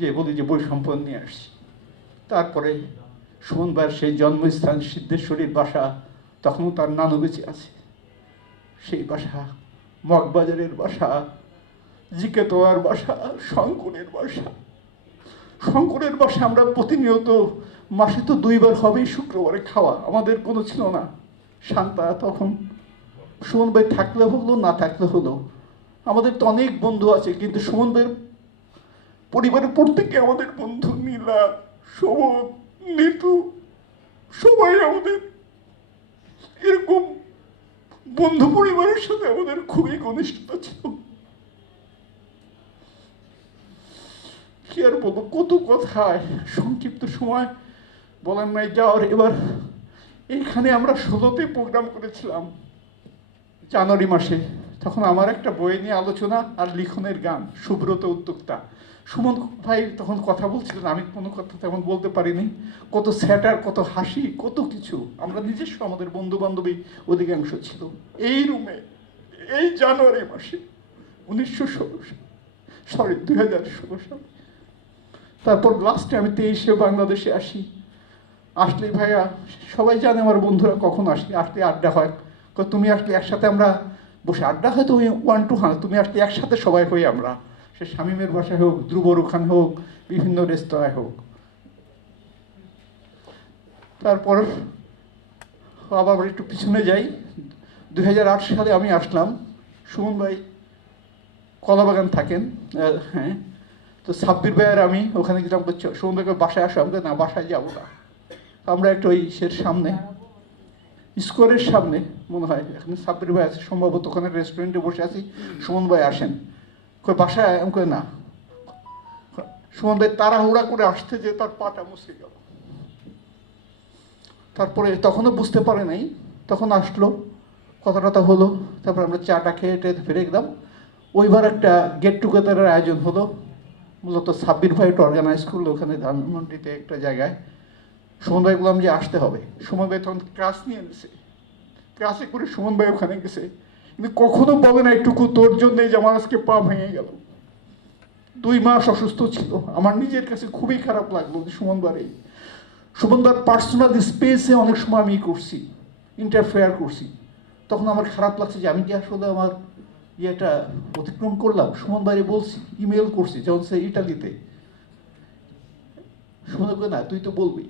যে বলি যে বই সম্পদ নিয়ে আসছি। তারপরে সুমন ভাইয়ের সেই জন্মস্থান সিদ্ধেশ্বরীর বাসা, তখনও তার নানু বেঁচে আছে, সেই বাসা, মগবাজারের বাসা, জিকেতোয়ার বাসা, শঙ্করের বাসা। শঙ্করের বাসা আমরা প্রতিনিয়ত, মাসে তো 2 বার হবেই শুক্রবারে খাওয়া, আমাদের কোনো ছিল না। শান্তা তখন, সুমন ভাই থাকলে হলো না থাকলে হলো, আমাদের তো অনেক বন্ধু আছে, কিন্তু সুমন ভাইয়ের পরিবারের প্রত্যেকে আমাদের বন্ধু। নীলা, শোভন, নিতু, সবাই আমাদের এরকম বন্ধু পরিবারের সাথে আমাদের খুবই ঘনিষ্ঠতা ছিল। কি আর বলবো, কত কথায় সংক্ষিপ্ত সময় বলার নাই যাওয়ার। এবার এইখানে আমরা 16তে প্রোগ্রাম করেছিলাম জানুয়ারি মাসে। তখন আমার একটা বই নিয়ে আলোচনা আর লিখনের গান, সুব্রত উদ্যোক্তা। সুমন ভাই তখন কথা বলছিলেন, আমি কোনো কথা তেমন বলতে পারিনি। কত স্যাটার, কত হাসি, কত কিছু। আমরা নিজস্ব, আমাদের বন্ধু বান্ধবী অধিকাংশ ছিল এই রুমে, এই জানুয়ারি মাসে 2016 সালে। তারপর লাস্টে আমি 23-এ বাংলাদেশে আসি। আসলে ভাইয়া, সবাই জানে আমার বন্ধুরা কখন আসলে আড্ডা হয়, তুমি আসলে একসাথে আমরা বসে আড্ডা, হয়তো ওই 1-2 হয়, তুমি আসলে একসাথে সবাই হই আমরা, সে শামীমের বাসায় হোক, ধ্রুবর ওখানে হোক, বিভিন্ন রেস্তোরাঁয় হোক। তারপর আবার একটু পিছনে যাই, 2008 সালে আমি আসলাম। সুমন ভাই কলাবাগান থাকেন, হ্যাঁ, তো সাব্বির ভাই আর আমি ওখানে গেলাম, সুমন ভাইকে বাসায় আসো, আমাকে না বাসায় যাবো না, আমরা একটু ওই ইসের সামনে, স্কোয়ারের সামনে মনে হয় এখানে সাব্বির ভাই আছে সম্ভবত, ওখানে রেস্টুরেন্টে বসে আছি। সুমন ভাই আসেন, কই বাসায়, আমি কই না। সুমন ভাই তাড়াহুড়া করে আসতে যে তার পাটা মুসকে গেল। তারপরে তখনও বুঝতে পারে নাই, তখন আসলো, কথা টথা হলো, তারপর আমরা চাটা খেয়ে টেয়ে ফিরে গেলাম। ওইবার একটা গেট টুগেদারের আয়োজন হলো, মূলত সাব্বির ভাই অর্গানাইজ করলো ওখানে ধানমন্ডিতে একটা জায়গায়। সুমন ভাই বললাম যে আসতে হবে। সুমন ভাই তখন ক্লাস নিয়ে নিছে, ক্লাসে করে সুমন ভাই ওখানে গেছে, কিন্তু কখনো বলে না একটুকু তোর জন্যই যে আমার আজকে পা ভেঙে গেল। 2 মাস অসুস্থ ছিল। আমার নিজের কাছে খুবই খারাপ লাগলো যে সুমনদার পার্সোনাল স্পেসে অনেক সময় আমি করছি, ইন্টারফেয়ার করছি। তখন আমার খারাপ লাগছে যে আমি কি আসলে আমার ইয়েটা অতিক্রম করলাম। সুমন ভাইরে বলছি, ইমেল করছি, যখন সে ইটালিতে। সুমন ভাই না, তুই তো বলবি,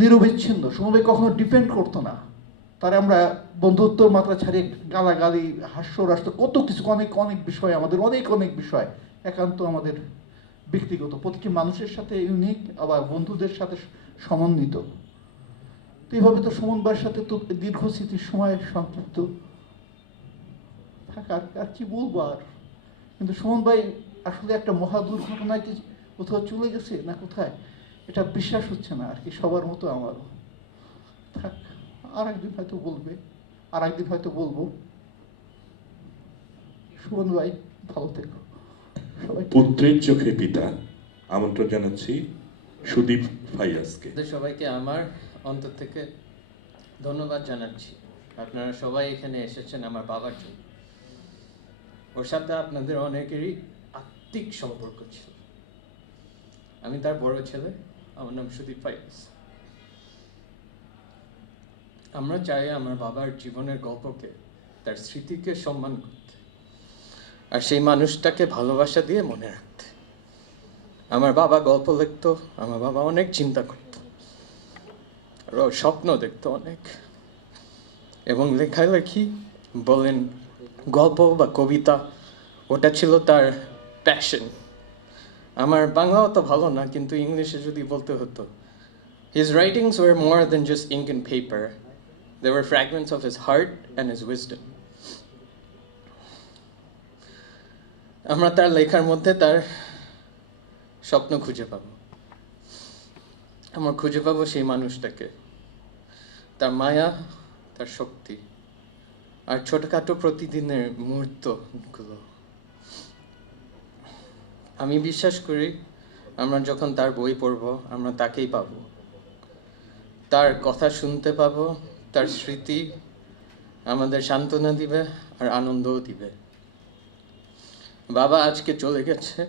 নিরবিচ্ছিন্ন। সুমন ভাই কখনো ডিপেন্ড করতো না, তারা আমরা বন্ধুত্বর মাত্রা ছাড়িয়ে গালাগালি, হাস্যরাস্য, কত কিছু, অনেক অনেক বিষয়, আমাদের অনেক অনেক বিষয় একান্ত আমাদের ব্যক্তিগত, প্রতিটি মানুষের সাথে ইউনিক, আবার বন্ধুদের সাথে সমন্বিত। তো এইভাবে তো সুমন ভাইয়ের সাথে তো দীর্ঘ স্মৃতির সময় সংক্ষিপ্ত থাকার আর কি বলবো আর। কিন্তু সুমন ভাই আসলে একটা মহা দুর্ঘটনায় কি কোথাও চলে গেছে না কোথায়, এটা বিশ্বাস হচ্ছে না আর কি, সবার মতো আমারও। থাক, আর একদিন হয়তো বলবে, আর একদিন হয়তো বলবো। সুমন ভাই ভালো থেকো সবাই। পুত্রের চোখে পিতা, আমন্ত্রণ জানাচ্ছি সুদীপ ফাইয়াজকে। আপনাদের সবাইকে আমার অন্তর থেকে ধন্যবাদ জানাচ্ছি। আপনারা সবাই এখানে এসেছেন আমার বাবার জন্য। ওর সাথে আপনাদের অনেকেরই আত্মিক সম্পর্ক ছিল। আমি তার বড় ছেলে, আমার নাম সুদীপ ফাইয়াজ। আমরা চাই আমার বাবার জীবনের গল্পকে, তার স্মৃতিকে সম্মান করতে, আর সেই মানুষটাকে ভালোবাসা দিয়ে মনে রাখতে। আমার বাবা গল্প লিখতো, আমার বাবা অনেক চিন্তা করতো, আর ও স্বপ্ন দেখতো অনেক, এবং লেখালেখি বলেন, গল্প বা কবিতা, ওটা ছিল তার প্যাশন। আমার বাংলা অত ভালো না, কিন্তু ইংলিশে যদি বলতে হতো, his writings were more than just ink and paper. They were fragments of his heart and his wisdom. আমরা তার লেখার মধ্যে তার স্বপ্ন খুঁজে পাবো। আমরা খুঁজে পাবো সেই মানুষটাকে, তার মায়া, তার শক্তি, আর ছোটখাটো প্রতিদিনের মুহূর্তগুলো। আমি বিশ্বাস করি আমরা যখন তার বই পড়বো, আমরা তাকেই পাবো। তার কথা শুনতে পাবো, তার স্মৃতি আমাদের সান্ত্বনা দিবে আর আনন্দও দিবে। বাবা আজকে চলে গেছে,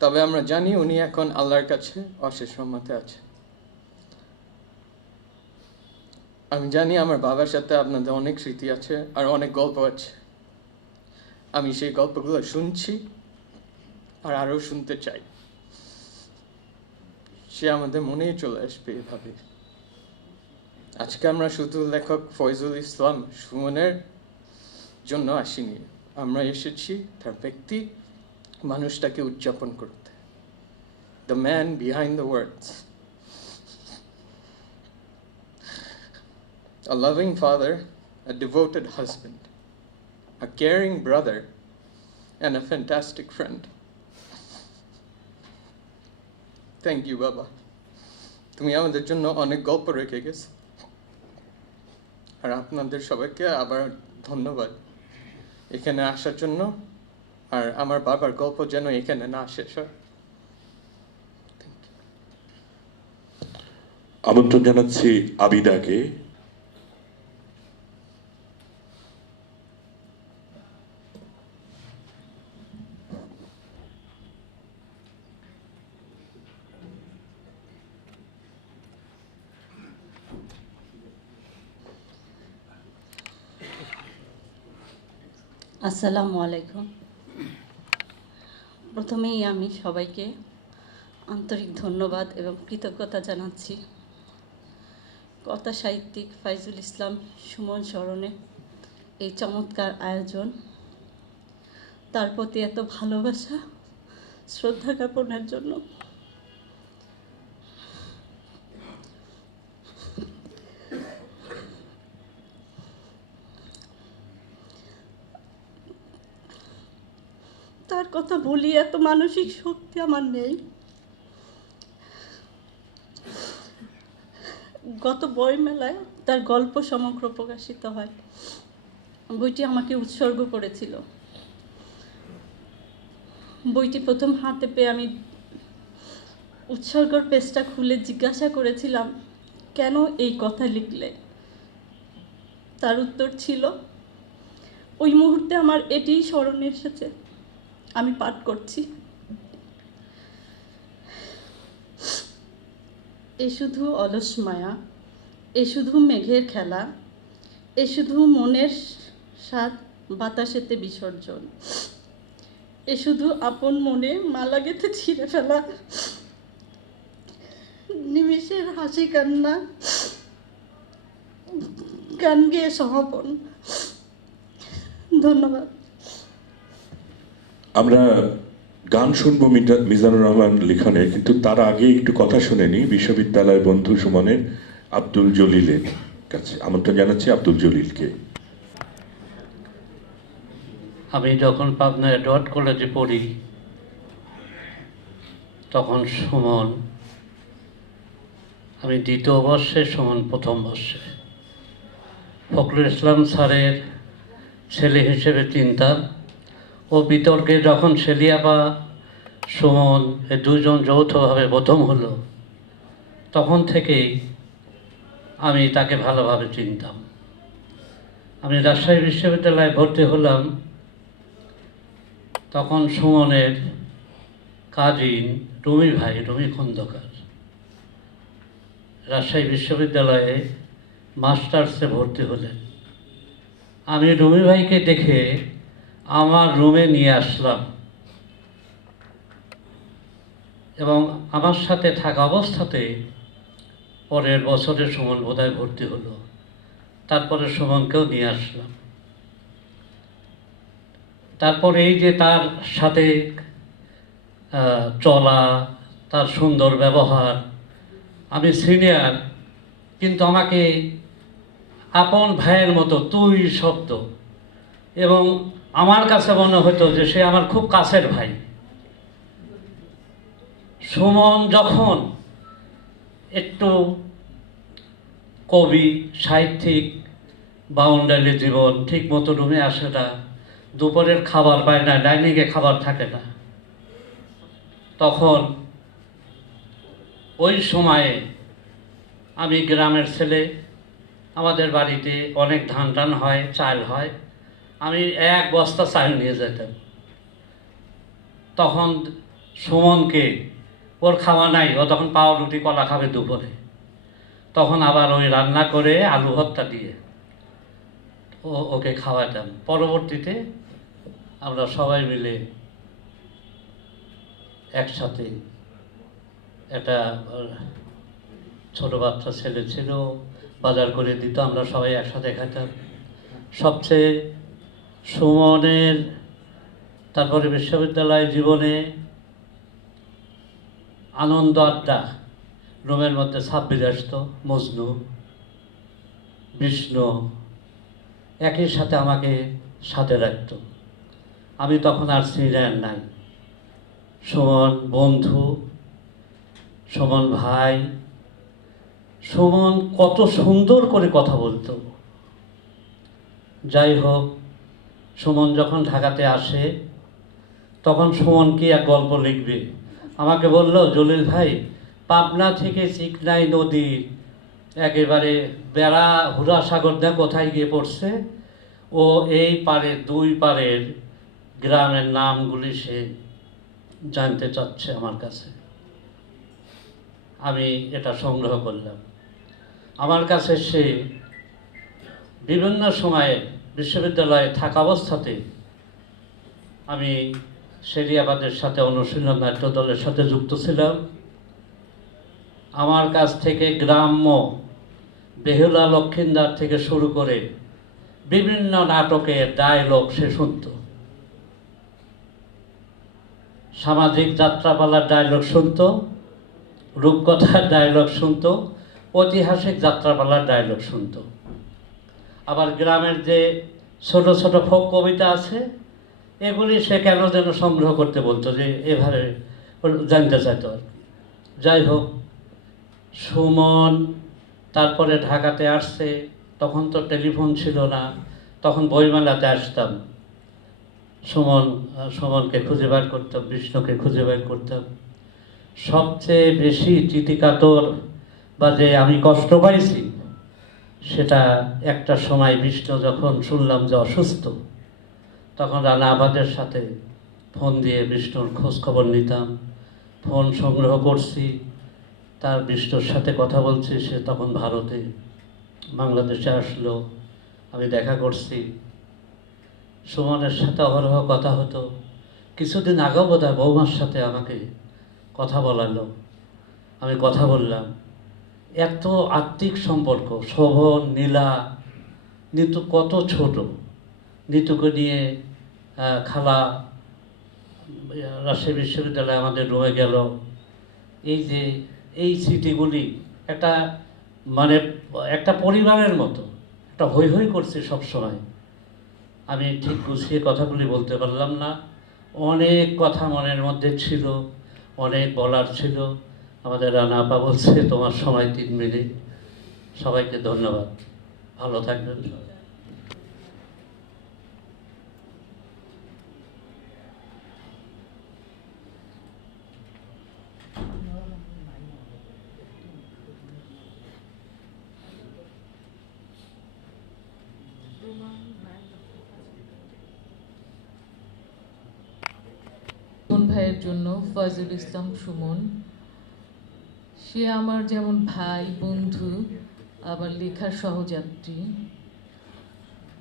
তবে আমরা জানি উনি এখন আল্লাহর কাছে অশেষ রহমতে আছে। আমি জানি আমার বাবার সাথে আপনাদের অনেক স্মৃতি আছে আর অনেক গল্প আছে। আমি সেই গল্পগুলো শুনছি আর আরও শুনতে চাই। সে আমাদের মনেই চলে আসবে এভাবে। আজকে আমরা শুধু লেখক ফয়জুল ইসলাম সুমনের জন্য আসিনি, আমরা এসেছি তার ব্যক্তি, মানুষটাকে উদযাপন করতে। The man behind the words. A loving father, a devoted husband, a caring brother, and a fantastic friend. Thank you, Baba. তুমি আমাদের জন্য অনেক গল্প রেখে গেছো, আর আপনাদের সবাইকে আবার ধন্যবাদ এখানে আসার জন্য। আর আমার বাবার গল্প যেন এখানে না শেষ হয়। আমন্ত্রণ জানাচ্ছি আবিদাকে। আসসালামু আলাইকুম। প্রথমেই আমি সবাইকে আন্তরিক ধন্যবাদ এবং কৃতজ্ঞতা জানাচ্ছি কথা সাহিত্যিক ফাইজুল ইসলাম সুমন স্মরণে এই চমৎকার আয়োজন, তার প্রতি এত ভালোবাসা, শ্রদ্ধা জ্ঞাপনের জন্য। তার কথা বলি, এত মানসিক শক্তি আমার নেই। গত বইমেলায় তার গল্প সমগ্র প্রকাশিত হয়, বইটি আমাকে উৎসর্গ করেছিল। বইটি প্রথম হাতে পেয়ে আমি উৎসর্গর পেজটা খুলে জিজ্ঞাসা করেছিলাম, কেন এই কথা লিখলে? তার উত্তর ছিল, ওই মুহূর্তে আমার এটিই স্মরণে এসেছে, আমি পাঠ করছি। এ শুধু অলস মায়া, এ শুধু মেঘের খেলা, এ শুধু মনের স্বাদ বাতাসেতে বিসর্জন, এ শুধু আপন মনে মালা গেঁথে ছিঁড়ে ফেলা, নিমিষের হাসি কান্না, গান গেয়ে সমাপন। ধন্যবাদ। আমরা গান শুনবো মিজানুর রহমান লিখনে, কিন্তু তার আগে একটু কথা শুনে নি বিশ্ববিদ্যালয় বন্ধু সুমনের আব্দুল জলিলের কাছে। আমন্ত্রণ জানাচ্ছি আব্দুল জলিলকে। আমি যখন পাবনা এডওয়ার্ড কলেজে পড়ি তখন সুমন, আমি দ্বিতীয় বর্ষে, সুমন প্রথম বর্ষে। ফখরুল ইসলাম স্যারের ছেলে হিসেবে চিন্তা, ও বিতর্কে যখন সেলিয়াপা সুমন এ দুজন যৌথভাবে প্রথম হলো, তখন থেকেই আমি তাকে ভালোভাবে চিনতাম। আমি রাজশাহী বিশ্ববিদ্যালয়ে ভর্তি হলাম, তখন সুমনের কাজিন রুমি খন্দকার রাজশাহী বিশ্ববিদ্যালয়ে মাস্টার্সে ভর্তি হলেন। আমি রুমি ভাইকে দেখে আমার রুমে নিয়ে আসলাম এবং আমার সাথে থাকা অবস্থাতে পরের বছরে সুমন বোধহয় ভর্তি হলো। তারপরে সুমনকেও নিয়ে আসলাম। তারপরে এই যে তার সাথে চলা, তার সুন্দর ব্যবহার, আমি সিনিয়র কিন্তু আমাকে আপন ভাইয়ের মতো তুই শব্দ, এবং আমার কাছে মনে হতো যে সে আমার খুব কাছের ভাই। সুমন যখন একটু কবি, সাহিত্যিক, বাউন্ডারি জীবন, ঠিক মতো রুমে আসে না, দুপুরের খাবার পায় না, ডাইনিংয়ে খাবার থাকে না, তখন ওই সময়ে আমি গ্রামের ছেলে, আমাদের বাড়িতে অনেক ধান টান হয়, চাল হয়, আমি এক বস্তা চাল নিয়ে যেতাম। তখন সুমনকে, ওর খাওয়া নাই, ও তখন পাউরুটি কলা খাবে দুপুরে, তখন আবার ওই রান্না করে আলু ভর্তা দিয়ে ওকে খাওয়াতাম। পরবর্তীতে আমরা সবাই মিলে একসাথে, একটা ছোট বাচ্চা ছেলে ছিল, বাজার করে দিত, আমরা সবাই একসাথে খেতাম। সবচেয়ে সুমনের তারপরে বিশ্ববিদ্যালয় জীবনে আনন্দ আড্ডা, রুমের মধ্যে সাব্বির আসতো, মজনু, বিষ্ণু একই সাথে আমাকে সাথে রাখত। আমি তখন আর সিনিয়র নাই, সুমন বন্ধু, সুমন ভাই। সুমন কত সুন্দর করে কথা বলতো। যাই হোক, সুমন যখন ঢাকাতে আসে, তখন সুমন কি এক গল্প লিখবে, আমাকে বলল, জলিল ভাই, পাবনা থেকে চিকনাই নদী একেবারে বেড়া হুরা সাগর দিয়ে কোথায় গিয়ে পড়ছে, ও এই পারের দুই পারের গ্রামের নামগুলি সে জানতে চাচ্ছে আমার কাছে। আমি এটা সংগ্রহ করলাম। আমার কাছে সে বিভিন্ন সময়ে বিশ্ববিদ্যালয়ে থাকা অবস্থাতে, আমি শেরিয়াবাদের সাথে অনুশীলন নাট্য দলের সাথে যুক্ত ছিলাম। আমার কাছ থেকে গ্রাম্য বেহুলা লক্ষিন্দার থেকে শুরু করে বিভিন্ন নাটকের ডায়লগ সে শুনত। সামাজিক যাত্রাপালার ডায়লগ শুনত, রূপকথার ডায়লগ শুনত, ঐতিহাসিক যাত্রাপালার ডায়লগ শুনত। আবার গ্রামের যে ছোট ছোট ফোক কবিতা আছে, এগুলি সে কেন যেন সংগ্রহ করতে বলতো, যে এভাবে জানতে চাইতো আর। যাই হোক, সুমন তারপরে ঢাকাতে আসছে, তখন তো টেলিফোন ছিল না, তখন বইমেলাতে আসতাম। সুমনকে খুঁজে বের করতাম, বিষ্ণুকে খুঁজে বের করতাম। সবচেয়ে বেশি চিতিকাতর বা যে আমি কষ্ট পাইছি, সেটা একটা সময় বিষ্ণু যখন শুনলাম যে অসুস্থ, তখন রানা আবাদের সাথে ফোন দিয়ে বিষ্ণুর খোঁজ খবর নিতাম। ফোন সংগ্রহ করছি, তার বিষ্ণুর সাথে কথা বলছি। সে তখন ভারতে, বাংলাদেশে আসলো, আমি দেখা করছি। সুমনের সাথে অহরহ কথা হতো। কিছুদিন আগেও বোধহয় বৌমার সাথে আমাকে কথা বলালো, আমি কথা বললাম। এত আত্মিক সম্পর্ক। শোভন, নীলা, নিতু কত ছোট, নিতুকে নিয়ে খালা রাজশাহী বিশ্ববিদ্যালয়ে আমাদের রয়ে গেল। এই যে এই স্মৃতিগুলি একটা মানে একটা পরিবারের মতো, একটা হৈ হৈ করছে সবসময়। আমি ঠিক গুছিয়ে কথাগুলি বলতে পারলাম না, অনেক কথা মনের মধ্যে ছিল, অনেক বলার ছিল। আমাদের রানা আপা বলছে, তোমার সময় 3 মিনিট। সবাইকে ধন্যবাদ, ভালো থাকবেন সবাই। সুমন ভাইয়ের জন্য, ফয়জুল ইসলাম সুমন। সে আমার যেমন ভাই, বন্ধু, আবার লেখার সহযাত্রী।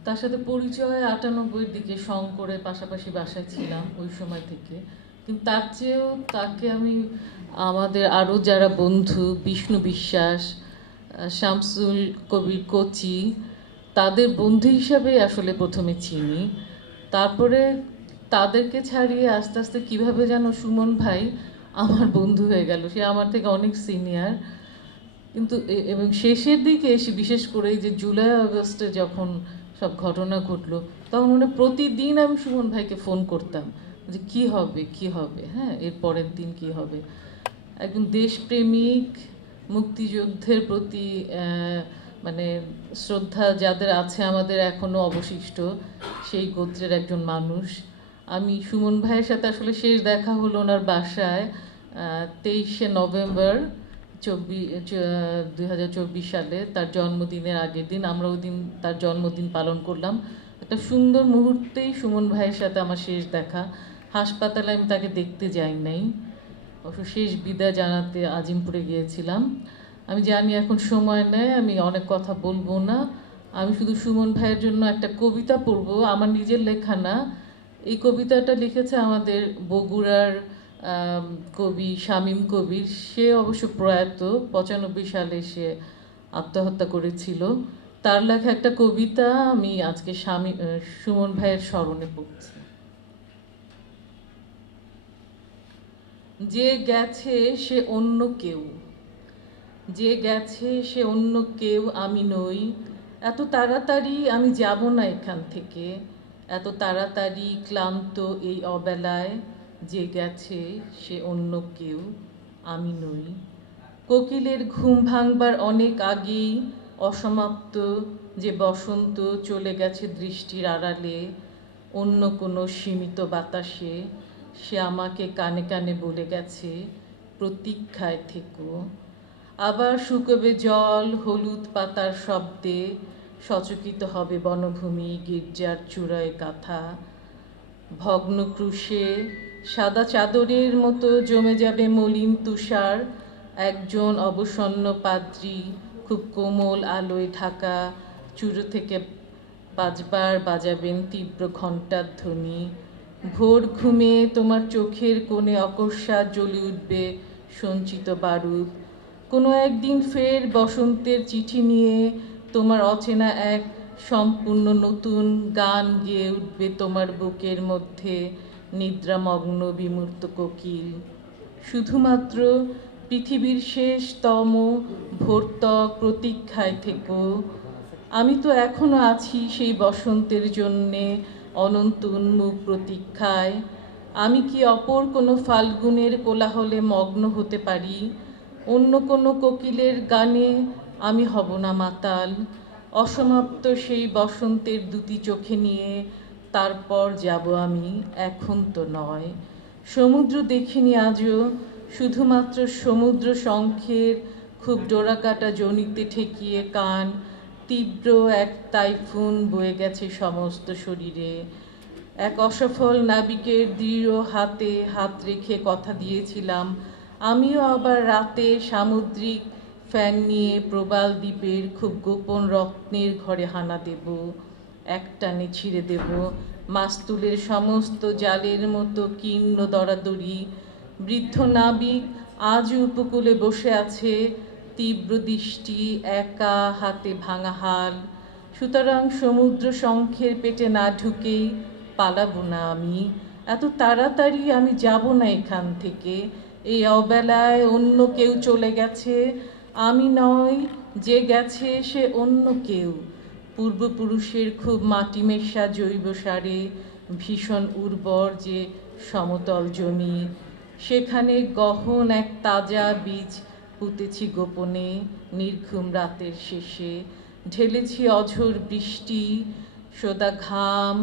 তার সাথে পরিচয় 98-র দিকে, শঙ্করের পাশাপাশি বাসায় ছিলাম ওই সময় থেকে। কিন্তু তার চেয়েও তাকে আমি আমাদের আরও যারা বন্ধু, বিষ্ণু বিশ্বাস, শামসুল কবির কোচি, তাদের বন্ধু হিসাবে আসলে প্রথমে চিনি। তারপরে তাদেরকে ছাড়িয়ে আস্তে আস্তে কীভাবে যেন সুমন ভাই আমার বন্ধু হয়ে গেল। সে আমার থেকে অনেক সিনিয়র। কিন্তু এবং শেষের দিকে এসে, বিশেষ করে এই যে জুলাই আগস্টে যখন সব ঘটনা ঘটলো, তখন প্রতিদিন আমি সুমন ভাইকে ফোন করতাম যে কি হবে কি হবে, হ্যাঁ, এর পরের দিন কি হবে। একজন দেশপ্রেমিক, মুক্তিযুদ্ধের প্রতি মানে শ্রদ্ধা যাদের আছে আমাদের এখনও অবশিষ্ট, সেই গোত্রের একজন মানুষ। আমি সুমন ভাইয়ের সাথে আসলে শেষ দেখা হলো ওনার বাসায় 23শে নভেম্বর 2024 সালে, তার জন্মদিনের আগের দিন। আমরা ওই দিন তার জন্মদিন পালন করলাম। একটা সুন্দর মুহূর্তেই সুমন ভাইয়ের সাথে আমার শেষ দেখা। হাসপাতালে আমি তাকে দেখতে যাই নাই, অবশ্য শেষ বিদায় জানাতে আজিমপুরে গিয়েছিলাম। আমি জানি এখন সময় নেই, আমি অনেক কথা বলবো না। আমি শুধু সুমন ভাইয়ের জন্য একটা কবিতা পড়ব, আমার নিজের লেখা না। এই কবিতাটা লিখেছে আমাদের বগুড়ার কবি শামীম কবির। সে অবশ্য প্রয়াত, 95 সালে সে আত্মহত্যা করেছিল। তার লেখা একটা কবিতা আমি আজকে সুমন ভাইয়ের স্মরণে পড়ছি। যে গেছে সে অন্য কেউ, যে গেছে সে অন্য কেউ আমি নই। এত তাড়াতাড়ি আমি যাব না এখান থেকে, এত তাড়াতাড়ি ক্লান্ত এই অবেলায়। যে গেছে সে অন্য কেউ আমি নই। কোকিলের ঘুম ভাঙবার অনেক আগেই অসমাপ্ত যে বসন্ত চলে গেছে দৃষ্টির আড়ালে, অন্য কোনো সীমিত বাতাসে। সে আমাকে কানে কানে বলে গেছে, প্রতীক্ষায় থেকো। আবার শুকোবে জল হলুদ পাতার শব্দে, সচকিত হবে বনভূমি গির্জার চূড়ায় কাঁথা। ভগ্ন ক্রুশে সাদা চাদরের মতো জমে যাবে মলিন তুষার। একজন অবসন্ন পাদ্রী খুব কোমল আলোয় ঢাকা চূড়ো থেকে 5 বার বাজাবেন তীব্র ঘণ্টার ধ্বনি। ভোর ঘুমে তোমার চোখের কোণে অকস্মাৎ জ্বলে উঠবে সঞ্চিত বারুদ। কোনো একদিন ফের বসন্তের চিঠি নিয়ে তোমার অচেনা এক সম্পূর্ণ নতুন গান গেয়ে উঠবে তোমার বুকের মধ্যে নিদ্রামগ্ন বিমূর্ত কোকিল। শুধুমাত্র পৃথিবীর শেষতম ভোরতক প্রতীক্ষায় থেকো। আমি তো এখনো আছি সেই বসন্তের জন্যে অনন্ত উন্মুখ প্রতীক্ষায়। আমি কি অপর কোনো ফাল্গুনের কোলাহলে মগ্ন হতে পারি? অন্য কোনো কোকিলের গানে আমি হব না মাতাল। অসমাপ্ত সেই বসন্তের দুটি চোখে নিয়ে তারপর যাব আমি, এখন তো নয়। সমুদ্র দেখিনি আজও, শুধুমাত্র সমুদ্র শঙ্খের খুব ডোরাকাটা জনিতে ঠেকিয়ে কান। তীব্র এক টাইফুন বয়ে গেছে সমস্ত শরীরে। এক অসফল নাবিকের দৃঢ় হাতে হাত রেখে কথা দিয়েছিলাম, আমিও আবার রাতে সামুদ্রিক ফ্যান নিয়ে প্রবাল দ্বীপের খুব গোপন রত্নের ঘরে হানা দেব। একটানে ছিঁড়ে দেব মাস্তুলের সমস্ত জালের মতো কীর্ণ দরাদরি। বৃদ্ধ নাবিক আজও উপকূলে বসে আছে, তীব্র দৃষ্টি, একা, হাতে ভাঙা হাল। সুতরাং সমুদ্র শঙ্খের পেটে না ঢুকেই পালাবো না আমি। এত তাড়াতাড়ি আমি যাব না এখান থেকে। এই অবেলায় অন্য কেউ চলে গেছে, আমি নয়। যে গেছে সে অন্য কেউ। পূর্বপুরুষের খুব মাটিমেশা জৈব সারে ভীষণ উর্বর যে সমতল জমি, সেখানে গহন এক তাজা বীজ পুঁতেছি গোপনে নির্ঘুম রাতের শেষে। ঢেলেছি অঝোর বৃষ্টি, সোদা ঘাম,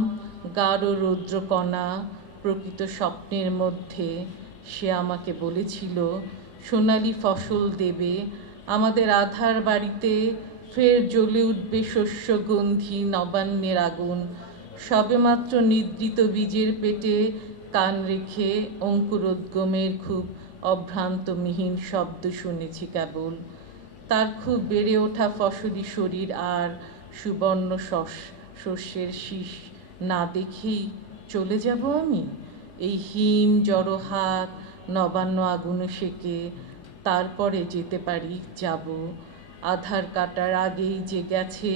গাঢ় রৌদ্রকণা প্রকৃত স্বপ্নের মধ্যে। সে আমাকে বলেছিল সোনালি ফসল দেবে, আমাদের আধার বাড়িতে ফের জ্বলে উঠবে শস্যগন্ধি নবান্নের আগুন। সবেমাত্র নিদ্রিত বীজের পেটে কান রেখে অঙ্কুরোদ্গমের খুব অভ্রান্ত মিহিন শব্দ শুনেছি কেবল। তার খুব বেড়ে ওঠা ফসলি শরীর আর সুবর্ণ শস্যের শীষ না দেখেই চলে যাব আমি এই হিম জড়ো হাত নবান্ন আগুনে সেকে। তারপরে যেতে পারি যাব, আধার কাটার আগেই যে গেছে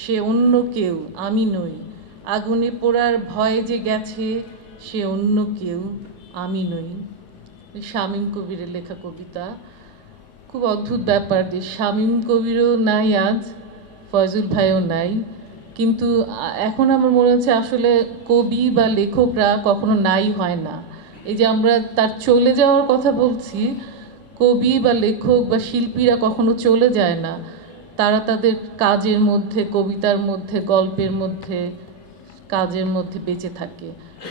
সে অন্য কেউ, আমি নই। আগুনে পোড়ার ভয়ে যে গেছে সে অন্য কেউ, আমি নই। শামীম কবিরের লেখা কবিতা। খুব অদ্ভুত ব্যাপার যে শামীম কবিরও নাই আজ, ফয়জুল ভাইও নাই, কিন্তু এখন আমার মনে হচ্ছে আসলে কবি বা লেখকরা কখনো নাই হয় না। এই যে আমরা তার চলে যাওয়ার কথা বলছি, কবি বা লেখক বা শিল্পীরা কখনো চলে যায় না, তারা তাদের কাজের মধ্যে, কবিতার মধ্যে, গল্পের মধ্যে, কাজের মধ্যে বেঁচে থাকে।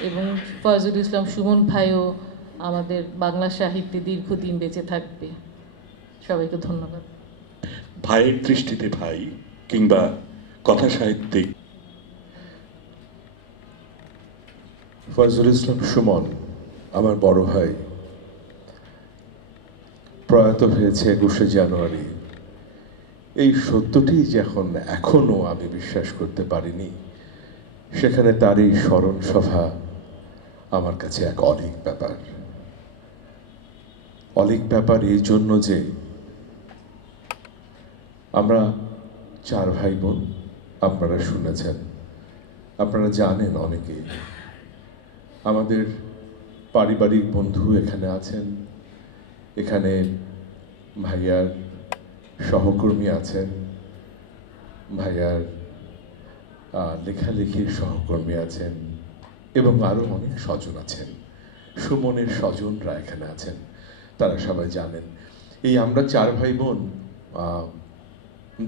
এবং ফয়জুল ইসলাম সুমন ভাইও আমাদের বাংলা সাহিত্যে দীর্ঘদিন বেঁচে থাকবে। সবাইকে ধন্যবাদ। ভাইয়ের দৃষ্টিতে ভাই কিংবা কথা সাহিত্যিক ফয়জুল ইসলাম সুমন আমার বড় ভাই, প্রয়াত হয়েছে 21শে জানুয়ারি। এই সত্যটি যখন এখনো আমি বিশ্বাস করতে পারিনি, সেখানে তার এই স্মরণ সভা আমার কাছে এক অলীক ব্যাপার। অলীক ব্যাপার এই জন্য যে আমরা 4 ভাই বোন, আপনারা শুনেছেন, আপনারা জানেন অনেকে। আমাদের পারিবারিক বন্ধু এখানে আছেন, এখানে ভাইয়ার সহকর্মী আছেন, ভাইয়ার লেখালেখির সহকর্মী আছেন, এবং আরও অনেক স্বজন আছেন। সুমনের স্বজনরা এখানে আছেন, তারা সবাই জানেন। এই আমরা 4 ভাই বোন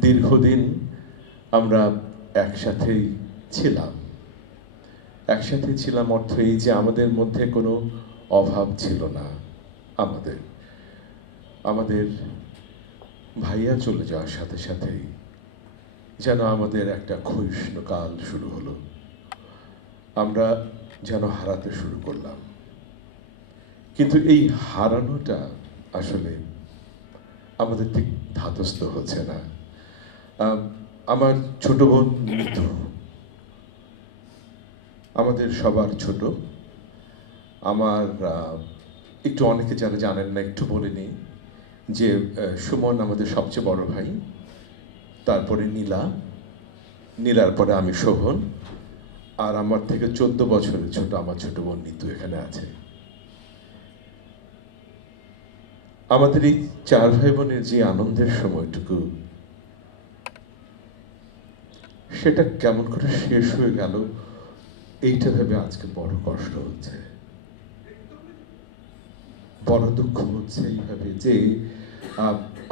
দীর্ঘদিন আমরা একসাথেই ছিলাম। একসাথে ছিলাম অর্থ এই যে আমাদের মধ্যে কোনো অভাব ছিল না। আমাদের ভাইয়া চলে যাওয়ার সাথে সাথেই যেন আমাদের একটা ক্ষয়িষ্ণুকাল শুরু হলো। আমরা যেন হারাতে শুরু করলাম। কিন্তু এই হারানোটা আসলে আমাদের ঠিক ধাতস্থ হচ্ছে না। আমার ছোট বোন মৃত্যু, আমাদের সবার ছোট। আমার একটু অনেকে যারা জানেন না, একটু বলে নিই যে সুমন আমাদের সবচেয়ে বড় ভাই, তারপরে নীলার পরে আমি শোভন, আর আমার থেকে 14 বছরের ছোট আমার ছোট বোন নিতু এখানে আছে। আমাদের এই 4 ভাই বোনের যে আনন্দের সময়টুকু, সেটা কেমন করে শেষ হয়ে গেল এইটা ভেবে আজকে বড় কষ্ট হচ্ছে, বড় দুঃখ হচ্ছে এইভাবে যে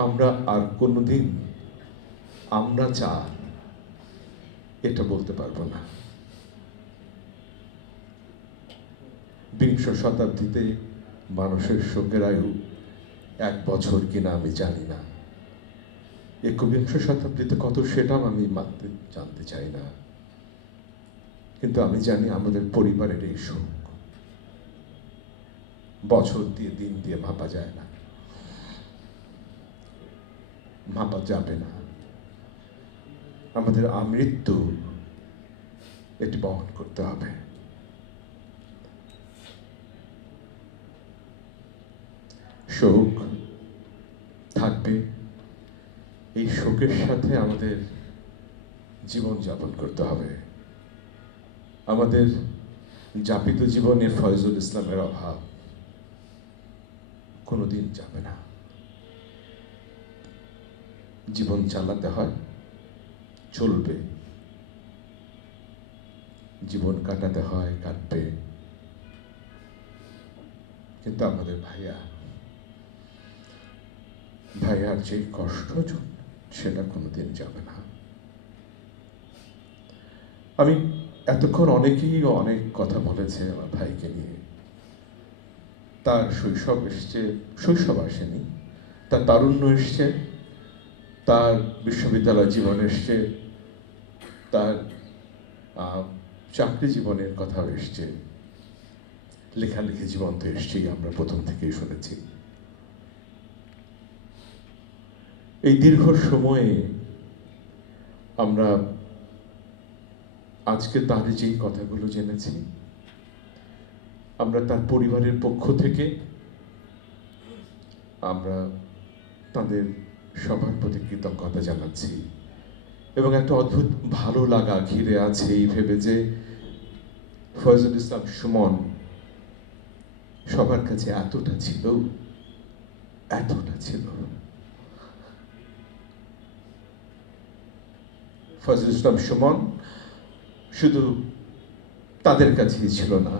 আমরা আর কোনোদিন আমরা 4 এটা বলতে পারবো না। 20শ শতাব্দীতে মানুষের শোকের আয়ু 1 বছর কিনা আমি জানি না, 21শ শতাব্দীতে কত সেটাও আমি জানতে চাই না, কিন্তু আমি জানি আমাদের পরিবারের এই শোক বছর দিয়ে, দিন দিয়ে মাপা যায় না, মাপা যাবে না। আমাদের আমৃত্যু এটি বহন করতে হবে। শোক থাকবে, এই শোকের সাথে আমাদের জীবন যাপন করতে হবে। আমাদের যাপিত জীবনে ফয়জুল ইসলামের অভাব কোনোদিন যাবে না। জীবন চালাতে হয়, চলবে, জীবন কাটাতে হয়, কাটবে, কিন্তু আমাদের ভাইয়ার যে কষ্ট সেটা কোনোদিন যাবে না। আমি এতক্ষণ অনেকেই অনেক কথা বলেছে আমার ভাইকে নিয়ে। তার শৈশব এসছে, শৈশব আসেনি, তার তারুণ্য এসছে, তার বিশ্ববিদ্যালয় জীবন এসছে, তার চাকরি জীবনের কথাও এসছে। লেখালেখি জীবন তো এসছেই, আমরা প্রথম থেকেই শুনেছি। এই দীর্ঘ সময়ে আমরা আজকে তার যেই কথাগুলো জেনেছি, আমরা তার পরিবারের পক্ষ থেকে আমরা তাদের সবার প্রতি কৃতজ্ঞতা জানাচ্ছি এবং একটা অদ্ভুত ভালো লাগা ঘিরে আছে এই ভেবে যে ফয়জুল ইসলাম সুমন সবার কাছে এতটা ছিল, এতটা ছিল। ফয়জুল ইসলাম সুমন শুধু তাদের কাছেই ছিল না,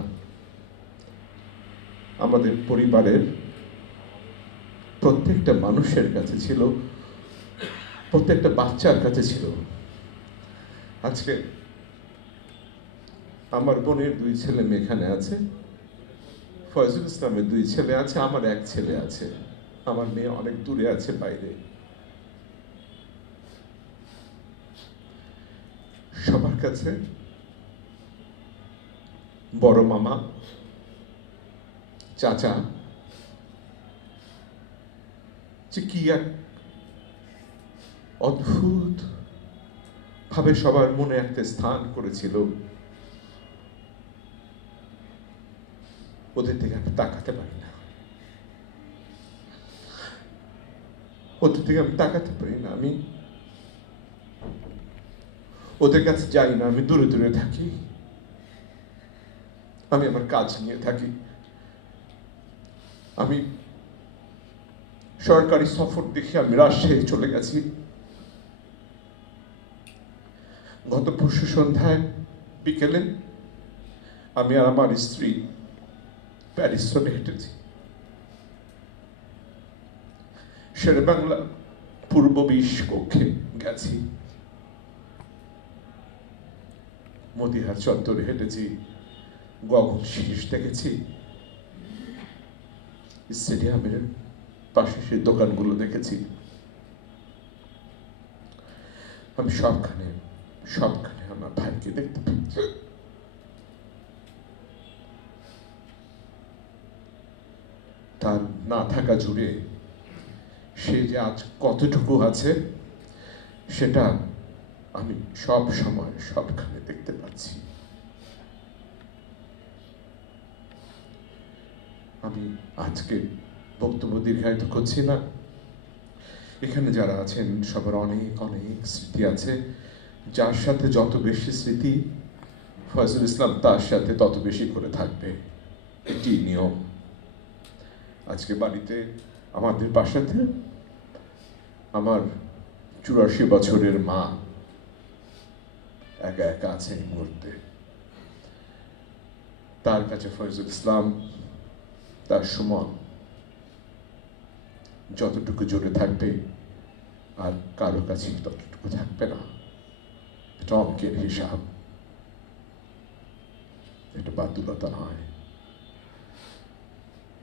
আমাদের পরিবারের প্রত্যেকটা মানুষের কাছে ছিল, প্রত্যেকটা বাচ্চার কাছে ছিল। আজকে আমার বোনের 2 ছেলে মেয়ে এখানে আছে, ফয়জুল ইসলামের 2 ছেলে আছে, আমার 1 ছেলে আছে, আমার মেয়ে অনেক দূরে আছে বাইরে। সবার কাছে বড় মামা, চাচা যে কি এক অদ্ভুত ভাবে সবার মনে একটা স্থান করেছিল, ওদের দিকে আমি তাকাতে পারি না, ওদের দিকে আমি তাকাতে পারি না। আমি ওদের কাছে যাই না, আমি দূরে দূরে থাকি, আমি আমার কাজ নিয়ে থাকি। আমি সরকারি সফর দেখে আমি রাজশাহী চলে গেছি। গত পরশু সন্ধ্যায় বিকেলে আমি আর আমার স্ত্রী প্যারিস চলে হেঁটেছি। শেরেবাংলা পূর্ব 20 কক্ষে গেছি, মতিহার চত্বরে হেঁটেছি, গগন শীষ দেখেছি, স্টেডিয়ামের পাশে সেই দোকানগুলো দেখেছি। আমি সবখানে আমার ভাইকে দেখতে পেয়েছি। তার না থাকা জুড়ে সে যে আজ কতটুকু আছে সেটা আমি সব সময় সবখানে দেখতে পাচ্ছি। আমি আজকে বক্তব্য দীর্ঘায়িত করছি না। এখানে যারা আছেন সবার অনেক অনেক স্মৃতি আছে, যার সাথে যত বেশি স্মৃতি ফয়জুল ইসলাম তার সাথে তত বেশি করে থাকবে, এটি নিয়ম। আজকে বাড়িতে আমাদের বাসাতে আমার 84 বছরের মা একা একা আছে এই মুহূর্তে। তার কাছে ফয়জুল ইসলাম, তার সুমন যতটুকু জোরে থাকবে আর কারো কাছে ততটুকু থাকবে না। এটা অঙ্কের হিসাব, এটা বাতুলতা নয়।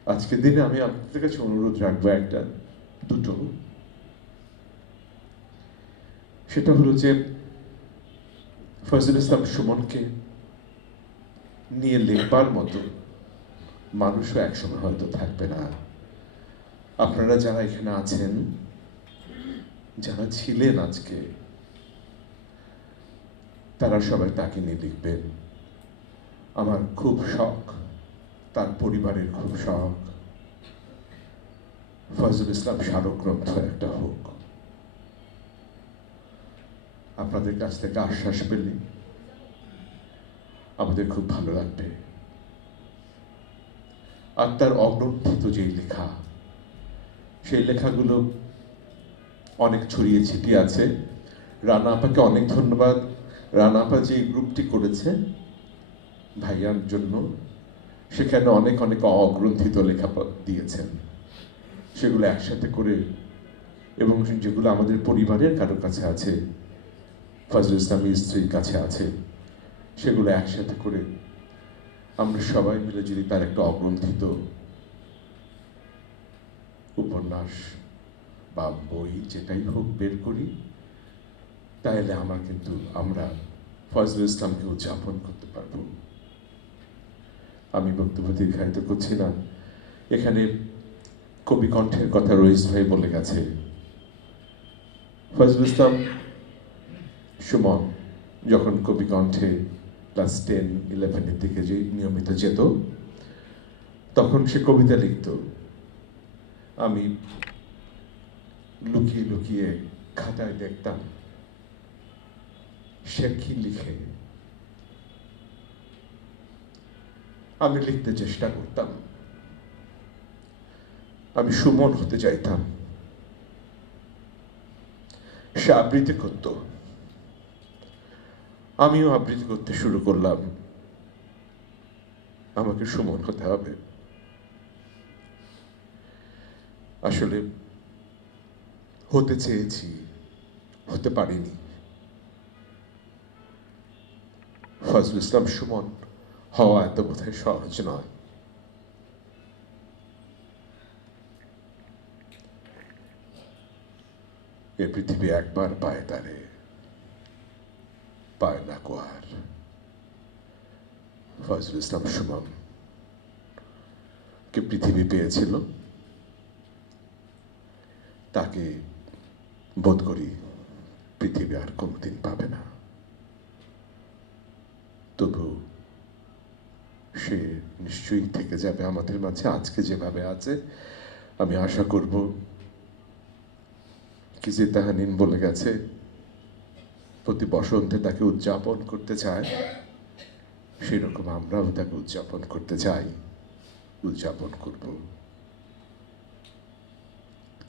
আজকের দিনে আমি আপনাদের কাছে অনুরোধ রাখবো একটা দুটো, সেটা হলো যে ফয়জুল ইসলাম সুমনকে নিয়ে লেখবার মতো মানুষও একসময় হয়তো থাকবে না। আপনারা যারা এখানে আছেন, যারা ছিলেন আজকে, তারা সবাই তাকে নিয়ে লিখবেন। আমার খুব শখ, তার পরিবারের খুব শখ, ফয়জুল ইসলাম স্মারক গ্রন্থ একটা হোক। আপনাদের কাছ থেকে আশ্বাস পেলে আমাদের খুব ভালো লাগবে। আর তার অগ্রন্থিত যেই লেখা, সেই লেখাগুলো অনেক ছড়িয়ে ছিটিয়ে আছে। রানা আপাকে অনেক ধন্যবাদ। রানা আপা যে গ্রুপটি করেছে ভাইয়ার জন্য, সেখানে অনেক অনেক অগ্রন্থিত লেখা দিয়েছেন, সেগুলো একসাথে করে, এবং যেগুলো আমাদের পরিবারের কারোর কাছে আছে, ফজলুল ইসলামের স্ত্রীর কাছে আছে, সেগুলো একসাথে করে আমরা সবাই মিলে যদি তার একটা অগ্রন্থিত উপন্যাস বা বই যেটাই হোক বের করি, তাহলে আমরা ফজলুল ইসলামকে উদযাপন করতে পারবো। আমি বক্তব্য দীর্ঘায়িত করছি না। এখানে কবি কণ্ঠের কথা রইস ভাই বলে গেছে। ফজলুল ইসলাম সুমন যখন কবি কণ্ঠে ক্লাস 10-11 দিকে যে নিয়মিত যেত, তখন সে কবিতা লিখত। আমি লুকিয়ে লুকিয়ে খাতায় দেখতাম সে কি লিখে। আমি লিখতে চেষ্টা করতাম, আমি সুমন হতে চাইতাম। সে আবৃত্তি করত, আমিও আবৃত্তি করতে শুরু করলাম। আমাকে সুমন হতে হবে। আসলে হতে চেয়েছি, হতে পারিনি। ফজলুল ইসলাম সুমন হওয়া এত বোধহয় সহজ নয়। এ পৃথিবী একবার পায় তারে, পায় না কো আর। ফজলুল ইসলাম সুমন কে পৃথিবী পেয়েছিল, তাকে বোধ করি পৃথিবী আর কোনোদিন পাবে না। তবু সে নিশ্চয়ই থেকে যাবে আমাদের মাঝে আজকে যেভাবে আছে। আমি আশা করব, কি যে তাহানিন বলে গেছে, প্রতি বসন্তে তাকে উদযাপন করতে চায়, সেরকম আমরাও তাকে উদযাপন করতে চাই, উদযাপন করব।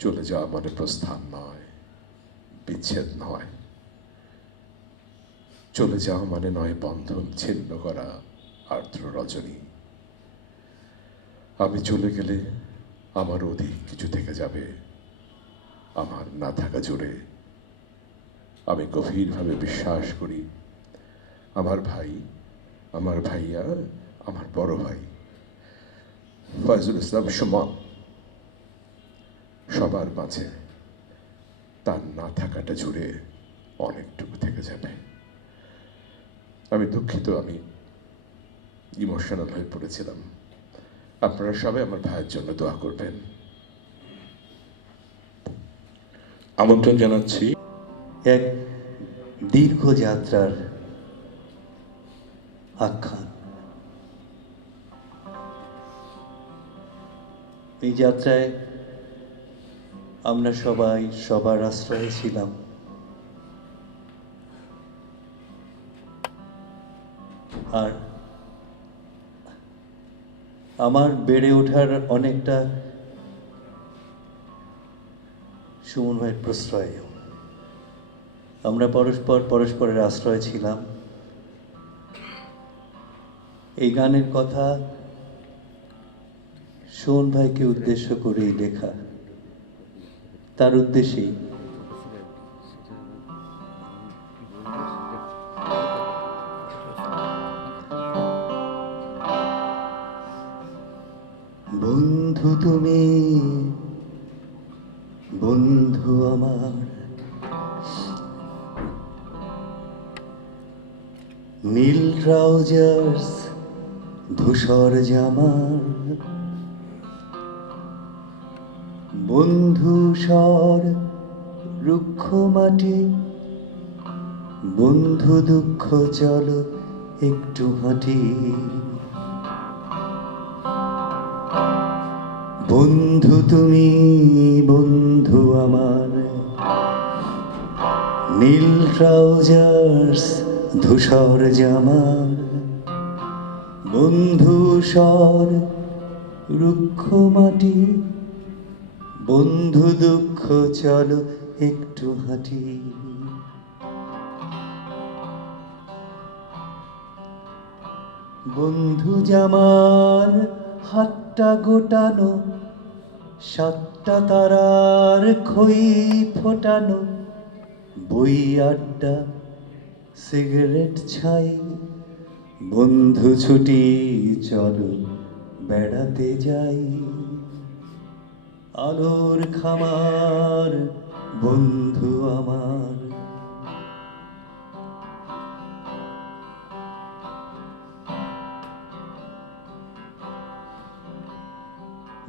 চলে যাওয়া মানে প্রস্থান নয়, বিচ্ছেদ নয়। চলে যাওয়া মানে নয় বন্ধন ছিন্ন করা আর্দ্র রজনী। আমি চলে গেলে আমার অধিক কিছু থেকে যাবে আমার না থাকা জুড়ে। আমি গভীরভাবে বিশ্বাস করি আমার ভাই, আমার ভাইয়া, আমার বড় ভাই ফজলুল ইসলাম সুমন সবার মাঝে তার না থাকাটা জুড়ে অনেকটুকু থেকে যাবে। আমি দুঃখিত, আমি ইমোশনাল হয়ে পড়েছিলাম। আপনারা সবাই আমার ভাইয়ের জন্য দোয়া করবেন। আমন্ত্রণ জানাচ্ছি এক দীর্ঘ যাত্রার আখ্যান। এই যাত্রায় আমরা সবাই সবার আশ্রয়ে ছিলাম। আর আমার বেড়ে ওঠার অনেকটা সুমন ভাইয়ের প্রশ্রয়ে। আমরা পরস্পরের আশ্রয় ছিলাম। এই গানের কথা সুমন ভাইকে উদ্দেশ্য করেই লেখা, তার উদ্দেশ্যেই। বন্ধু তুমি, বন্ধু আমার, নীল ট্রাউজার্স ধূসর জামার, বন্ধু স্বর রুক্ষ মাটি, বন্ধু দুঃখ চল একটু হাঁটি। বন্ধু তুমি, বন্ধু আমার, নীল ট্রাউজার্স ধূসর জামার, বন্ধু স্বর রুক্ষ মাটি, বন্ধু দুঃখ চলো একটু হাঁটি। বন্ধু জামার হাতটা গোটানো, সাতটা তারার খই ফোটানো, বই আড্ডা সিগারেট ছাই, বন্ধু ছুটি চলো বেড়াতে যাই। আলোর খামার বন্ধু আমার,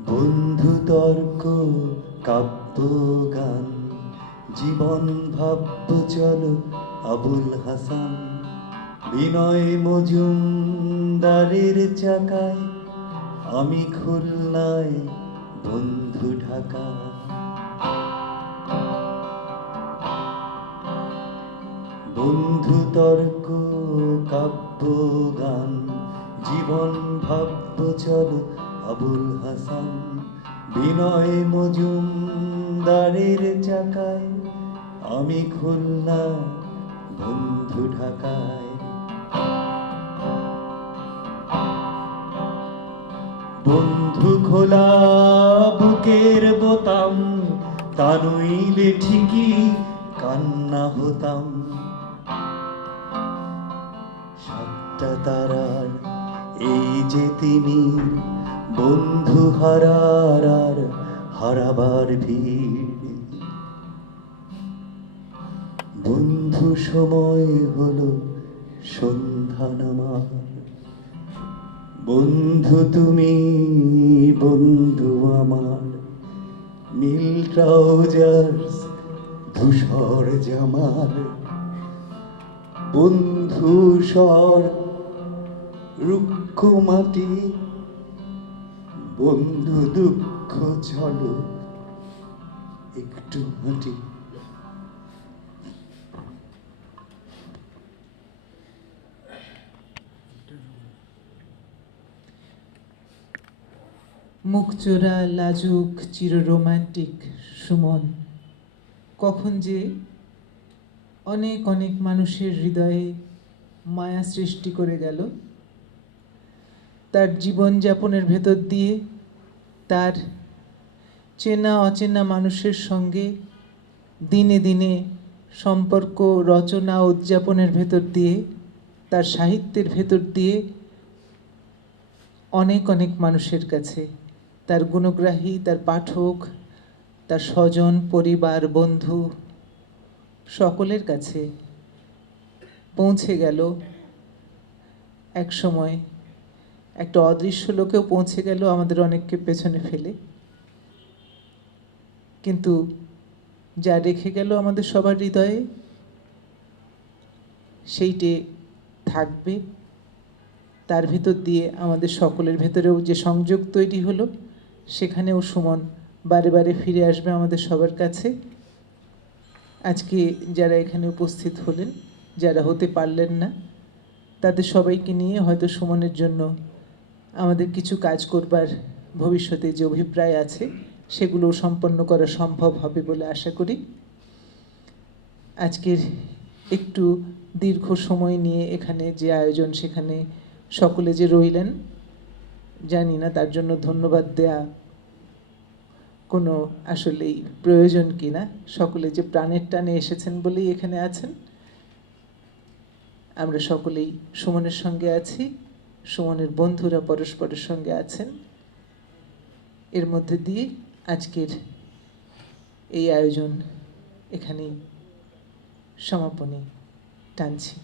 বন্ধু তর্ক কাব্য গান জীবন ভাব্য চলো আবুল হাসান বিনয় মজুমদারের চাকায় আমি খুলনায় বন্ধু ঢাকা বন্ধু তর্ক কাব্য গান জীবন ভাব্য চলো আবুল হাসান বিনয় মজুমদারের চাকায় আমি খুলনা বন্ধু ঢাকায় বন্ধু খোলা বুকের বোতাম তা নইলে ঠিকই কান্না হতাম সাতটা তারার এই যে তিনি বন্ধু হারার আর হারাবার ভিড় বন্ধু সময় হলো সন্ধ্যা নামার বন্ধু তুমি বন্ধু আমার নীল ট্রাউজার্স ধূসর জামার বন্ধু স্বর রুক্ষ মাটি বন্ধু দুঃখ চলো একটু হাঁটি মুখচোরা লাজুক চির রোমান্টিক সুমন কখন যে অনেক অনেক মানুষের হৃদয়ে মায়া সৃষ্টি করে গেল তার জীবনযাপনের ভেতর দিয়ে তার চেনা অচেনা মানুষের সঙ্গে দিনে দিনে সম্পর্ক রচনা উদযাপনের ভেতর দিয়ে তার সাহিত্যের ভেতর দিয়ে অনেক অনেক মানুষের কাছে তার গুণগ্রাহী তার পাঠক তার স্বজন পরিবার বন্ধু সকলের কাছে পৌঁছে গেল এক সময় একটা অদৃশ্য লোকেও পৌঁছে গেল আমাদের অনেককে পেছনে ফেলে কিন্তু যা রেখে গেল আমাদের সবার হৃদয়ে সেইটে থাকবে তার ভিতর দিয়ে আমাদের সকলের ভেতরেও যে সংযোগ তৈরি হলো সেখানেও সুমন বারে বারে ফিরে আসবে আমাদের সবার কাছে আজকে যারা এখানে উপস্থিত হলেন যারা হতে পারলেন না তাদের সবাইকে নিয়ে হয়তো সুমনের জন্য আমাদের কিছু কাজ করবার ভবিষ্যতে যে অভিপ্রায় আছে সেগুলো সম্পন্ন করা সম্ভব হবে বলে আশা করি আজকের একটু দীর্ঘ সময় নিয়ে এখানে যে আয়োজন সেখানে সকলে যে রইলেন জানি না তার জন্য ধন্যবাদ দেয়া কোনো আসলেই প্রয়োজন কিনা সকলে যে প্রাণের টানে এসেছেন বলেই এখানে আছেন আমরা সকলেই সুমনের সঙ্গে আছি সুমনের বন্ধুরা পরস্পরের সঙ্গে আছেন এর মধ্যে দিয়ে আজকের এই আয়োজন এখানেই সমাপনী টানছি